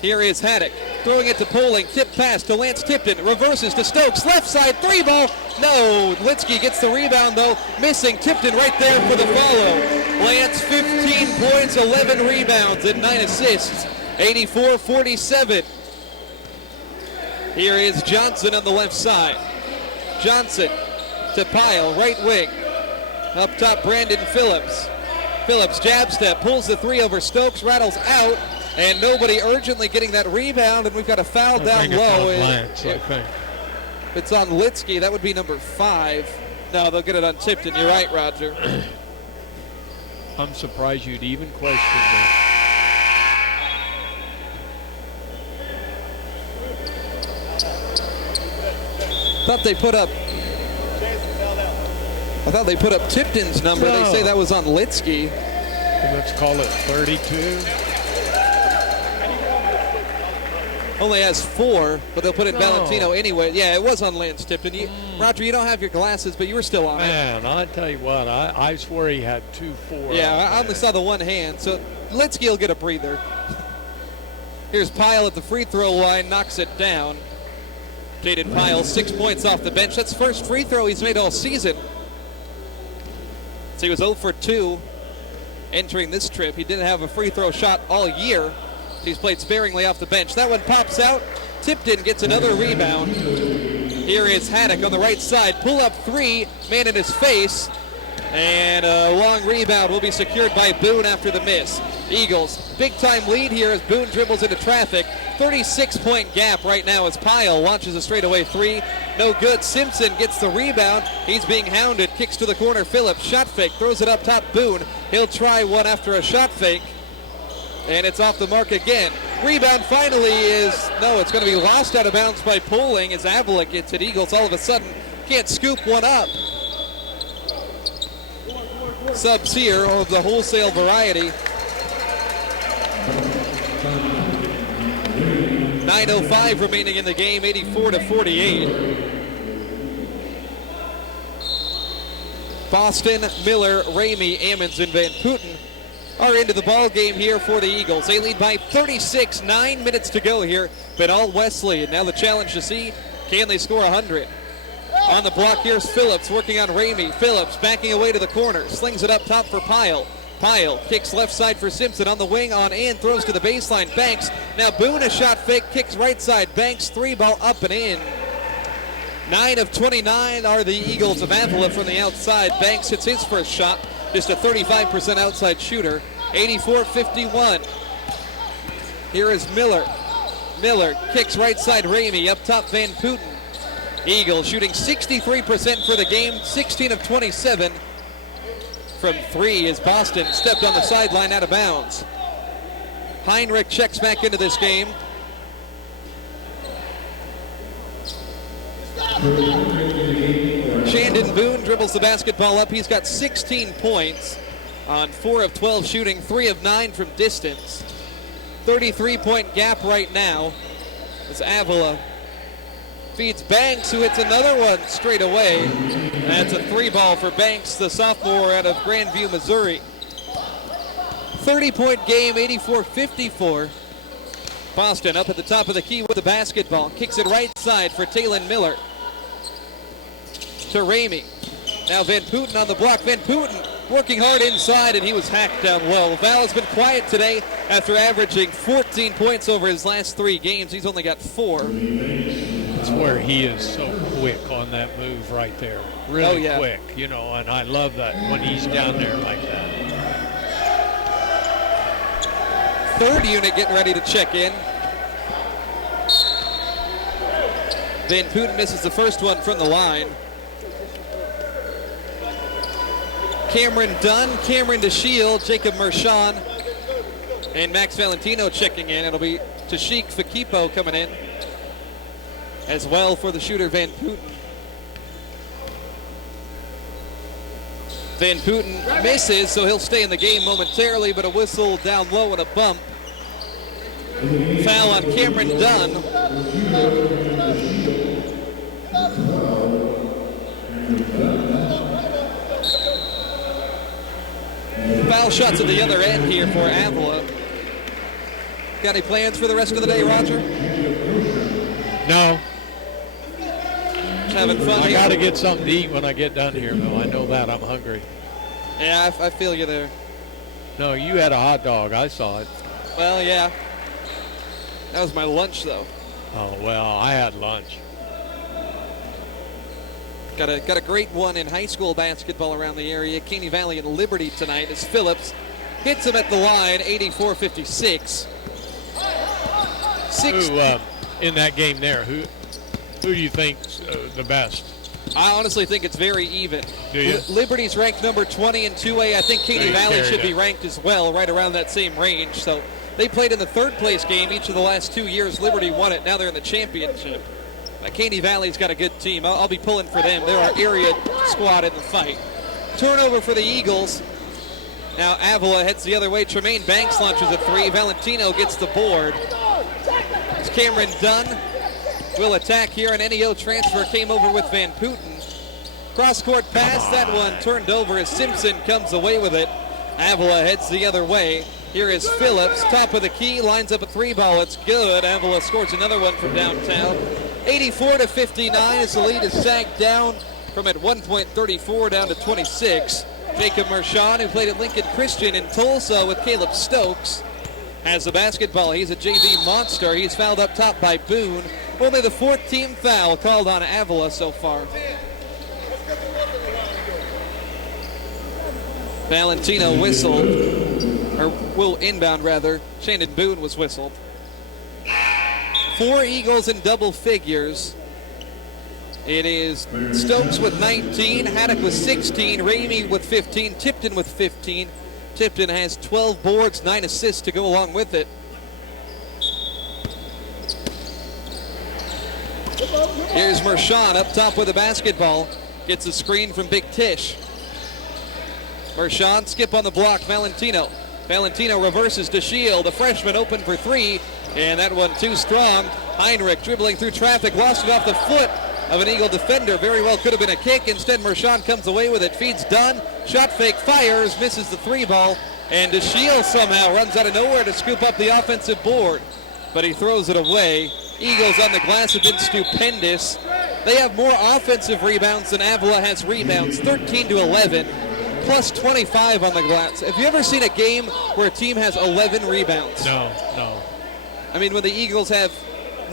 Here is Haddock. Throwing it to Poling. Tip pass to Lance Tipton. Reverses to Stokes. Left side. 3-ball. No. Litsky gets the rebound, though. Missing. Tipton right there for the follow. Lance 15 points, 11 rebounds, and 9 assists. 84-47. Here is Johnson on the left side. Johnson to Pyle, right wing. Up top, Brandon Phillips. Phillips jab step, pulls the three over Stokes, rattles out, and nobody urgently getting that rebound, and we've got a foul down low. If it's on Litsky, that would be number 5. No, they'll get it on Tipton. You're right, Roger. I'm surprised you'd even question that. I thought they put up Tipton's number. No. They say that was on Litsky. Let's call it 32. Only has 4, but they'll put in Valentino anyway. Yeah, it was on Lance Tipton. Roger, you don't have your glasses, but you were still on it. Man, I tell you what, I swear he had 2-4. Yeah, I only saw the one hand, so Litsky will get a breather. Here's Pyle at the free throw line, knocks it down. Jaden Pyle, 6 points off the bench. That's first free throw he's made all season. So he was 0 for 2 entering this trip. He didn't have a free throw shot all year. He's played sparingly off the bench. That one pops out. Tipton gets another rebound. Here is Haddock on the right side. Pull up 3, man in his face. And a long rebound will be secured by Boone after the miss. Eagles, big time lead here as Boone dribbles into traffic. 36-point gap right now as Pyle launches a straightaway 3. No good. Simpson gets the rebound. He's being hounded. Kicks to the corner. Phillips, shot fake, throws it up top. Boone, he'll try one after a shot fake. And it's off the mark again. Rebound finally is, no, it's going to be lost out of bounds by Poling as Avila gets it. Eagles all of a sudden can't scoop one up. Subs here of the wholesale variety. 9:05 remaining in the game, 84-48. Boston, Miller, Ramey, Ammons, and Van Putten are into the ball game here for the Eagles. They lead by 36, 9 minutes to go here. Benall Wesley, and now the challenge to see, can they score 100? On the block, here's Phillips working on Ramey. Phillips backing away to the corner, slings it up top for Pyle. Pyle kicks left side for Simpson on the wing, on in, throws to the baseline. Banks, now Boone a shot fake, kicks right side. Banks, 3-ball up and in. 9 of 29 are the Eagles of Avila from the outside. Banks hits his first shot, just a 35% outside shooter. 84-51. Here is Miller. Miller kicks right side Ramey, up top Van Putten. Eagles shooting 63% for the game, 16 of 27 from 3 as Boston stepped on the sideline out of bounds. Heinrich checks back into this game. Shandon Boone dribbles the basketball up. He's got 16 points on 4 of 12 shooting, 3 of 9 from distance. 33-point gap right now as Avila feeds Banks, who hits another one straight away. That's a 3-ball for Banks, the sophomore out of Grandview, Missouri. 30-point game, 84-54. Boston up at the top of the key with the basketball. Kicks it right side for Talon Miller. To Ramey. Now Van Putten on the block. Van Putten working hard inside, and he was hacked down low. Val's been quiet today after averaging 14 points over his last 3 games. He's only got 4. That's where he is so quick on that move right there. Really quick, you know, and I love that when he's down there like that. Third unit getting ready to check in. Van Putten misses the first one from the line. Cameron Dunn, Cameron DeShield, Jacob Mershon, and Max Valentino checking in. It'll be Tashik Fakipo coming in as well for the shooter Van Putten. Van Putten misses, so he'll stay in the game momentarily, but a whistle down low and a bump. Foul on Cameron Dunn. Foul shots at the other end here for Avila. Got any plans for the rest of the day, Roger? No. Just having fun. I got to get something to eat when I get done here, though. I know that. I'm hungry. Yeah, I feel you there. No, you had a hot dog. I saw it. Well, yeah. That was my lunch, though. Oh, well, I had lunch. Got a great one in high school basketball around the area. Caney Valley and Liberty tonight as Phillips hits him at the line, 84-56. In that game there, who do you think's the best? I honestly think it's very even. Do you? Liberty's ranked number 20 in 2A. I think Caney Valley should be ranked as well, right around that same range. So they played in the third place game each of the last 2 years. Liberty won it. Now they're in the championship. Caney Valley's got a good team. I'll be pulling for them. They're our area squad in the fight. Turnover for the Eagles. Now Avila heads the other way. Tremaine Banks launches a three. Valentino gets the board. It's Cameron Dunn will attack here. An NEO transfer came over with Van Putten. Cross-court pass. That one turned over as Simpson comes away with it. Avila heads the other way. Here is Phillips, top of the key, lines up a three ball. It's good. Avila scores another one from downtown. 84-59 as the lead is sagged down from at one point 34 down to 26. Jacob Mershon, who played at Lincoln Christian in Tulsa with Caleb Stokes, has the basketball. He's a JV monster. He's fouled up top by Boone. Only the fourth team foul called on Avila so far. Valentino whistled, or will inbound rather. Shandon Boone was whistled. 4 Eagles in double figures. It is Stokes with 19, Haddock with 16, Ramey with 15, Tipton with 15. Tipton has 12 boards, 9 assists to go along with it. Here's Mershon up top with the basketball. Gets a screen from Big Tish. Mershon, skip on the block, Valentino. Valentino reverses to Shield. The freshman open for three, and that one too strong. Heinrich dribbling through traffic, lost it off the foot of an Eagle defender. Very well could have been a kick. Instead, Mershon comes away with it. Feeds Dunn. Shot fake, fires, misses the three ball. And DeShiel somehow runs out of nowhere to scoop up the offensive board. But he throws it away. Eagles on the glass have been stupendous. They have more offensive rebounds than Avila has rebounds, 13-11, plus 25 on the glass. Have you ever seen a game where a team has 11 rebounds? No. I mean, when the Eagles have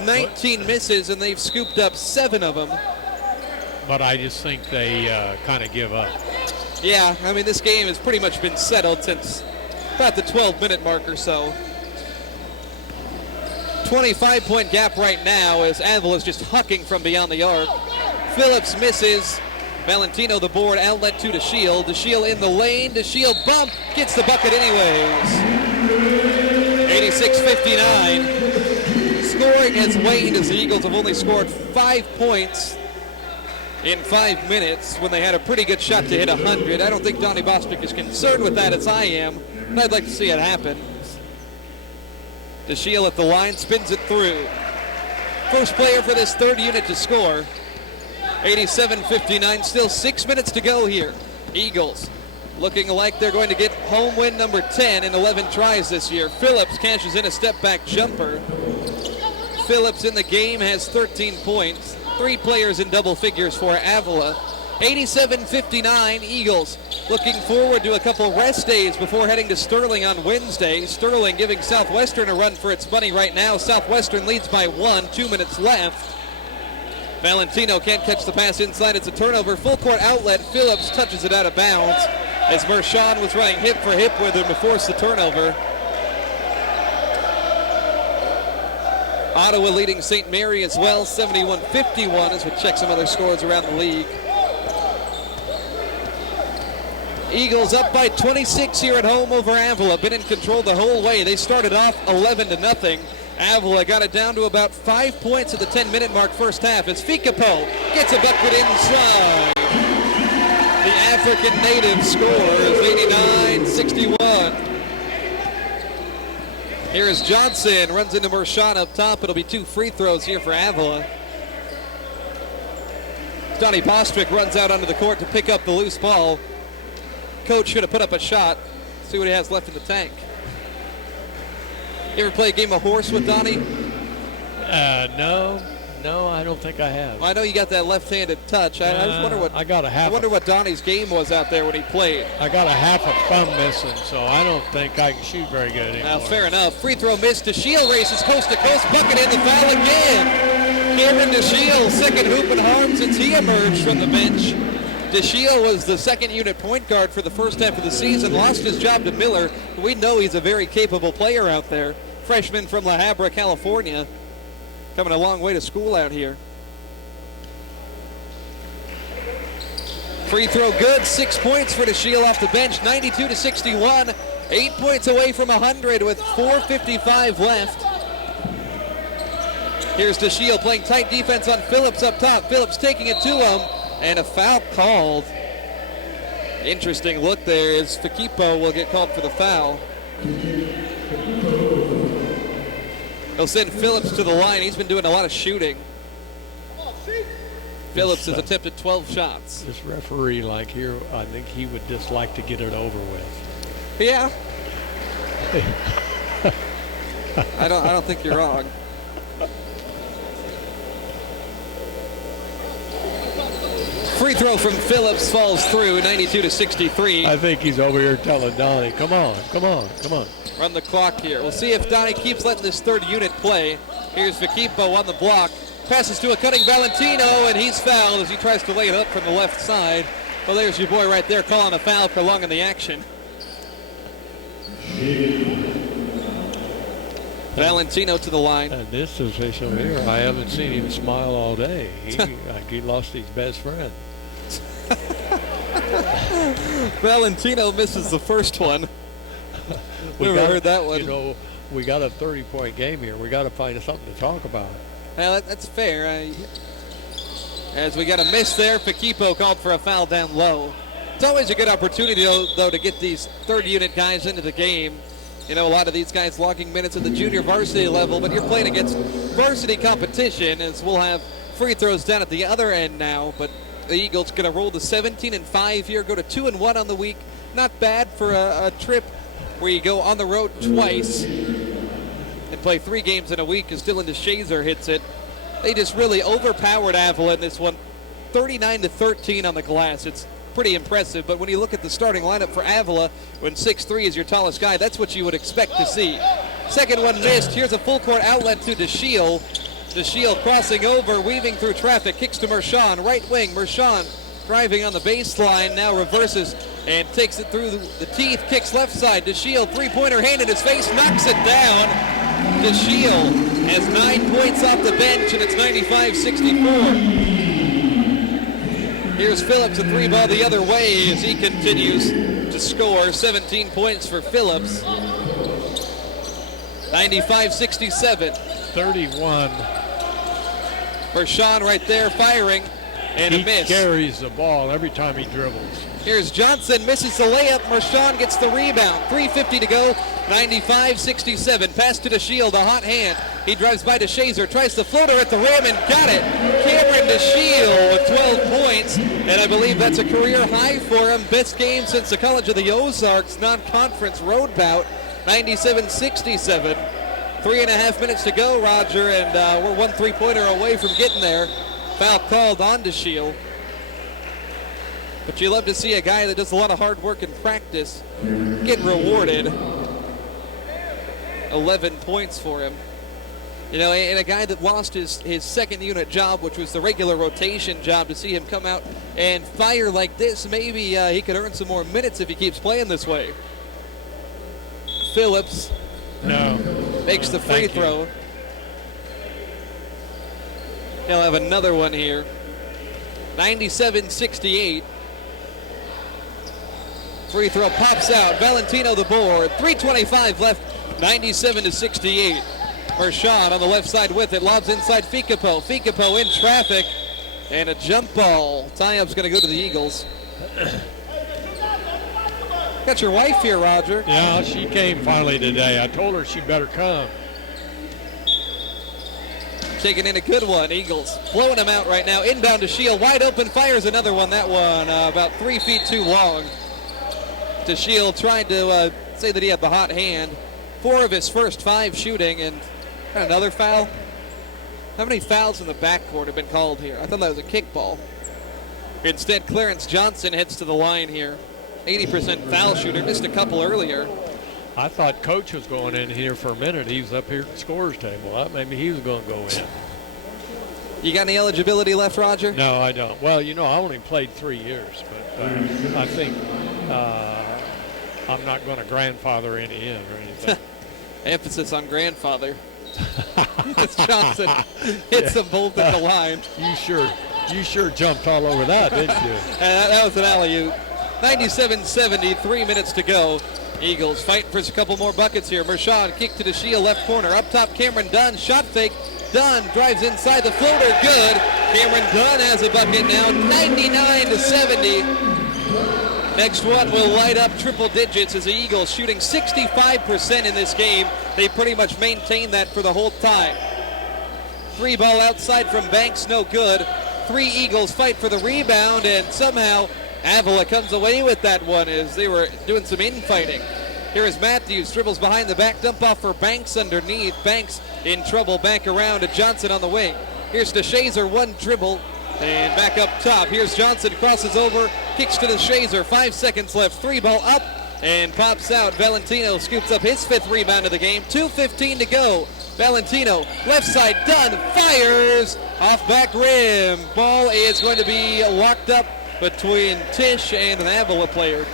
19 misses and they've scooped up 7 of them. But I just think they kind of give up. Yeah, I mean, this game has pretty much been settled since about the 12-minute mark or so. 25-point gap right now as Avila is just hucking from beyond the arc. Phillips misses. Valentino the board, outlet to DeShiel. DeShiel in the lane. DeShiel bump, gets the bucket anyways. 86-59. Scoring has waned as the Eagles have only scored 5 points in 5 minutes when they had a pretty good shot to hit 100. I don't think Donnie Bostic is concerned with that as I am, but I'd like to see it happen. DeShiel at the line, spins it through. First player for this third unit to score. 87-59, still 6 minutes to go here. Eagles looking like they're going to get home win number 10 in 11 tries this year. Phillips cashes in a step-back jumper. Phillips in the game has 13 points. 3 players in double figures for Avila. 87-59, Eagles looking forward to a couple rest days before heading to Sterling on Wednesday. Sterling giving Southwestern a run for its money right now. Southwestern leads by 1, 2 minutes left. Valentino can't catch the pass inside. It's a turnover. Full court outlet. Phillips touches it out of bounds as Mershon was running hip for hip with him to force the turnover. Ottawa leading St. Mary as well, 71-51 as we check some other scores around the league. Eagles up by 26 here at home over Avila. Been in control the whole way. They started off 11-0. Avila got it down to about 5 points at the 10-minute mark first half as Fikapo gets a bucket inside. The African native scores 89-61. Here is Johnson, runs into Mershon up top. It'll be 2 free throws here for Avila. Donnie Bostwick runs out onto the court to pick up the loose ball. Coach should have put up a shot. See what he has left in the tank. You ever play a game of horse with Donnie? No. No, I don't think I have. Well, I know you got that left-handed touch. I just wonder what I wonder what Donnie's game was out there when he played. I got a half a thumb missing, so I don't think I can shoot very good anymore. Fair enough. Free throw missed. DeShiel races coast to coast, bucket in the foul again. Cameron DeShiel, second hoop and harm since he emerged from the bench. DeShiel was the second unit point guard for the first half of the season, lost his job to Miller. We know he's a very capable player out there. Freshman from La Habra, California. Coming a long way to school out here. Free throw good, 6 points for DeShiel off the bench, 92-61. 8 points away from 100 with 4:55 left. Here's DeShiel playing tight defense on Phillips up top. Phillips taking it to him, and a foul called. Interesting look there as Fakipo will get called for the foul. He'll send Phillips to the line. He's been doing a lot of shooting. Phillips has attempted 12 shots. This referee, like here, I think he would just like to get it over with. Yeah. I don't think you're wrong. Free throw from Phillips falls through, 92-63. I think he's over here telling Donnie, come on, come on, come on. Run the clock here. We'll see if Donnie keeps letting this third unit play. Here's Vaquipo on the block. Passes to a cutting Valentino, and he's fouled as he tries to lay it up from the left side. Well, there's your boy right there calling a foul, prolonging the action. Valentino to the line. And this official here, I haven't seen him smile all day. He lost his best friend. Valentino misses the first one. Never heard that one. You know, we got a 30-point game here. We got to find something to talk about. Well, that's fair. As we got a miss there, Fakipo called for a foul down low. It's always a good opportunity, though, to get these third-unit guys into the game. You know, a lot of these guys logging minutes at the junior varsity level, but you're playing against varsity competition, as we'll have free throws down at the other end now. But the Eagles going to roll to 17-5 here, go to 2-1 on the week. Not bad for a trip where you go on the road twice and play 3 games in a week as Dylan DeShazer hits it. They just really overpowered Avila in this one, 39-13 on the glass. It's pretty impressive, but when you look at the starting lineup for Avila, when 6'3" is your tallest guy, that's what you would expect to see. Second one missed. Here's a full court outlet to DeShiel. DeShiel crossing over, weaving through traffic, kicks to Mershon, right wing. Mershon driving on the baseline, now reverses and takes it through the teeth, kicks left side. DeShiel, three-pointer, hand in his face, knocks it down. DeShiel has 9 points off the bench, and it's 95-64. Here's Phillips, a three ball the other way as he continues to score. 17 points for Phillips. 95-67. 31. Mershon right there firing, and a miss. He carries the ball every time he dribbles. Here's Johnson, misses the layup. Mershon gets the rebound. 3:50 to go. 95-67. Pass to DeShiel, the hot hand. He drives by DeShazer, tries the floater at the rim and got it. Cameron DeShiel with 12 points, and I believe that's a career high for him. Best game since the College of the Ozarks non-conference road bout. 97-67. 3.5 minutes to go, Roger, and we're 1 3-pointer away from getting there. Foul called on DeShiel. But you love to see a guy that does a lot of hard work in practice get rewarded. 11 points for him. You know, and a guy that lost his second unit job, which was the regular rotation job, to see him come out and fire like this, maybe he could earn some more minutes if he keeps playing this way. Phillips makes the free throw. He'll have another one here. 97-68. Free throw pops out. Valentino the board. 3:25 left. 97-68. Mershon on the left side with it. Lobs inside Fakipo. Fakipo in traffic. And a jump ball. Tie-up's going to go to the Eagles. Got your wife here, Roger. Yeah, she came finally today. I told her she'd better come. Taking in a good one. Eagles blowing him out right now. Inbound to Shield. Wide open. Fires another one. That one about 3 feet too long. To Shield trying to say that he had the hot hand. 4 of his first 5 shooting, and another foul. How many fouls in the backcourt have been called here? I thought that was a kickball. Instead, Clarence Johnson heads to the line here. 80% foul shooter. Missed a couple earlier. I thought Coach was going in here for a minute. He was up here at the scorer's table. Maybe he was going to go in. You got any eligibility left, Roger? No, I don't. Well, you know, I only played 3 years, but I think I'm not going to grandfather any in or anything. Emphasis on grandfather. As Johnson hits them both at the line. You sure jumped all over that, didn't you? That was an alley-oop. 97-70, 3 minutes to go. Eagles fighting for a couple more buckets here. Mershon kick to the Shield left corner. Up top, Cameron Dunn, shot fake. Dunn drives inside the floater, good. Cameron Dunn has a bucket now, 99-70. Next one will light up triple digits as the Eagles shooting 65% in this game. They pretty much maintained that for the whole time. 3 ball outside from Banks, no good. 3 Eagles fight for the rebound, and somehow Avila comes away with that one as they were doing some infighting. Here is Matthews, dribbles behind the back, dump off for Banks underneath. Banks in trouble, back around to Johnson on the wing. Here's DeShazer, 1 dribble, and back up top. Here's Johnson, crosses over, kicks to DeShazer, 5 seconds left, 3 ball up, and pops out. Valentino scoops up his 5th rebound of the game, 2:15 to go. Valentino, left side, Dunn, fires, off back rim. Ball is going to be locked up between Tisch and an Avila player.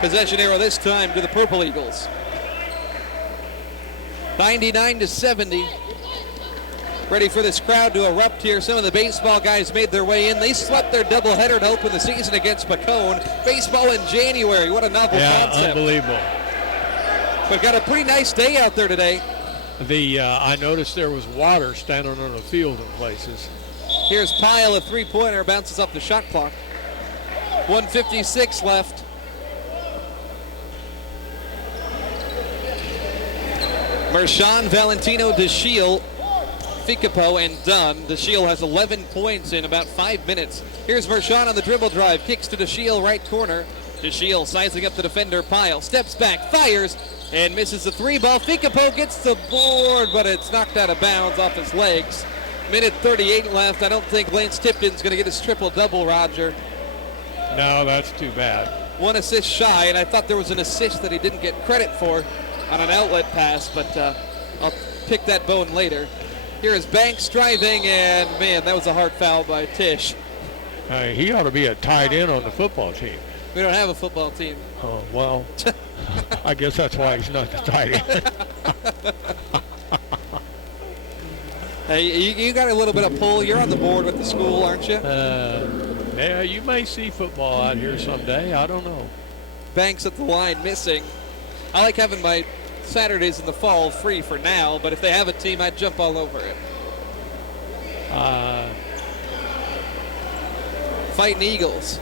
Possession arrow this time to the Purple Eagles. 99-70. Ready for this crowd to erupt here. Some of the baseball guys made their way in. They swept their doubleheader to open the season against Pacone. Baseball in January. What a novel concept. Unbelievable. We've got a pretty nice day out there today. I noticed there was water standing on the field in places. Here's Pyle, a 3-pointer, bounces off the shot clock. 1:56 left. Mershon, Valentino, DeShiel, Ficapo, and Dunn. DeShiel has 11 points in about 5 minutes. Here's Mershon on the dribble drive, kicks to DeShiel, right corner. DeShiel sizing up the defender, Pyle, steps back, fires, and misses the 3 ball. Ficapo gets the board, but it's knocked out of bounds off his legs. Minute 38 left. I don't think Lance Tipton's going to get his triple-double, Roger. No, that's too bad. 1 assist shy, and I thought there was an assist that he didn't get credit for on an outlet pass, but I'll pick that bone later. Here is Banks driving, and man, that was a hard foul by Tisch. He ought to be a tight end on the football team. We don't have a football team. Oh, well, I guess that's why he's not the tight end. Hey, you got a little bit of pull. You're on the board with the school, aren't you? Yeah, you may see football out here someday. I don't know. Banks at the line, missing. I like having my Saturdays in the fall free for now, but if they have a team, I'd jump all over it. Fighting Eagles.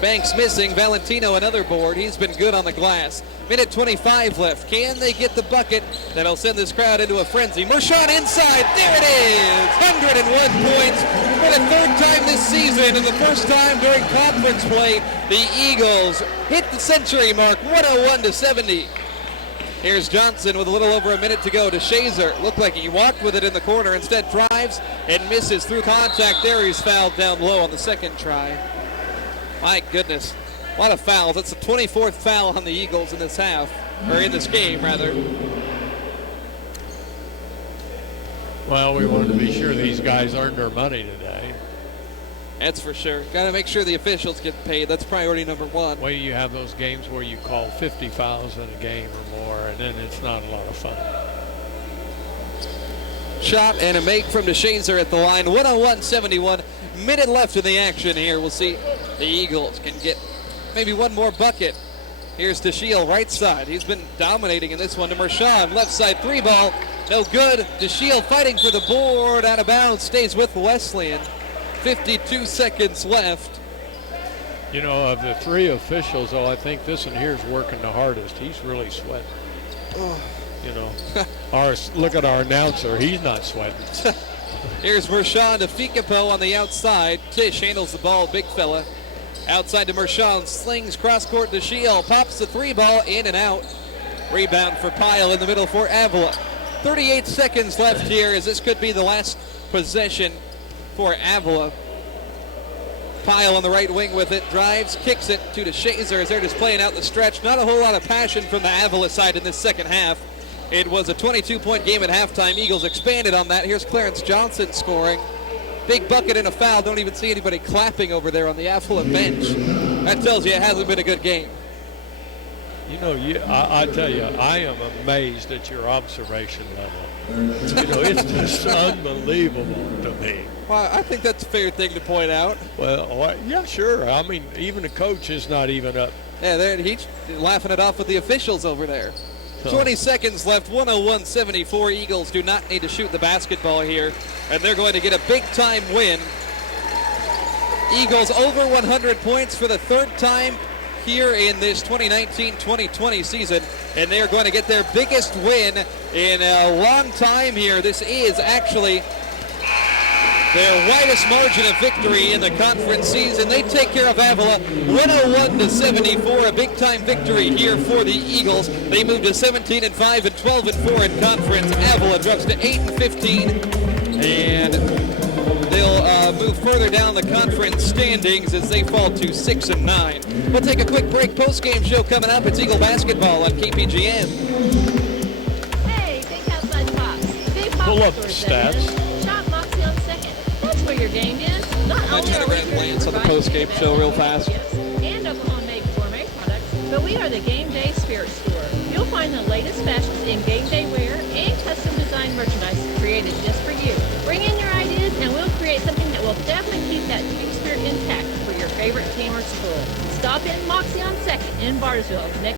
Banks missing. Valentino another board. He's been good on the glass. Minute 25 left. Can they get the bucket that'll send this crowd into a frenzy? Mershon inside. There it is. 101 points for the 3rd time this season and the first time during conference play. The Eagles hit the century mark, 101-70. Here's Johnson with a little over a minute to go. DeShazer looked like he walked with it in the corner. Instead drives and misses through contact. There he's fouled down low on the 2nd try. My goodness. A lot of fouls. That's the 24th foul on the Eagles in this half, or in this game, rather. Well, we wanted to be sure these guys earned their money today. That's for sure. Got to make sure the officials get paid. That's priority number 1. Well, you have those games where you call 50 fouls in a game or more, and then it's not a lot of fun. Shot and a make from DeShazer at the line. 101-71. Minute left in the action here. We'll see the Eagles can get maybe one more bucket. Here's DeShiel, right side. He's been dominating in this one to Mershon. Left side 3 ball. No good. DeShiel fighting for the board. Out of bounds. Stays with Wesleyan. 52 seconds left. You know, of the 3 officials, though, I think this one here is working the hardest. He's really sweating. Oh. You know, look at our announcer. He's not sweating. Here's Mershon to Ficapo on the outside. Tisch handles the ball, big fella. Outside to Mershon, slings cross-court to Shield. Pops the 3 ball, in and out. Rebound for Pyle in the middle for Avila. 38 seconds left here as this could be the last possession for Avila. Pyle on the right wing with it, drives, kicks it to DeShazer as they're just playing out the stretch. Not a whole lot of passion from the Avila side in this second half. It was a 22-point game at halftime. Eagles expanded on that. Here's Clarence Johnson scoring. Big bucket and a foul. Don't even see anybody clapping over there on the Avila bench. That tells you it hasn't been a good game. You know, I tell you, I am amazed at your observation level. You know, it's just unbelievable to me. Well, I think that's a fair thing to point out. Well, yeah, sure. I mean, even the coach is not even up. Yeah, he's laughing it off with the officials over there. 20 seconds left, 101-74. Eagles do not need to shoot the basketball here, and they're going to get a big-time win. Eagles over 100 points for the third time here in this 2019-2020 season, and they're going to get their biggest win in a long time here. This is actually their widest margin of victory in the conference season. They take care of Avila 101-74, a big-time victory here for the Eagles. They move to 17-5 and 12-4 in conference. Avila drops to 8-15, and they'll move further down the conference standings as they fall to 6-9. We'll take a quick break. Post-game show coming up. It's Eagle basketball on KPGM. Hey, Big Outside Pops. Big Pop Pull up the Stores, that stats. is. Shop Moxie on Second. That's where your game is. Not My only are we Telegram glance on the post-game show real fast. and Oklahoma-made gourmet products, but we are the Game Day Spirit Store. You'll find the latest fashions in game day wear and custom designed merchandise created just for you. Bring in your ideas and we'll create something that will definitely keep that team spirit intact for your favorite team or school. Stop in Moxie on Second in Bartlesville next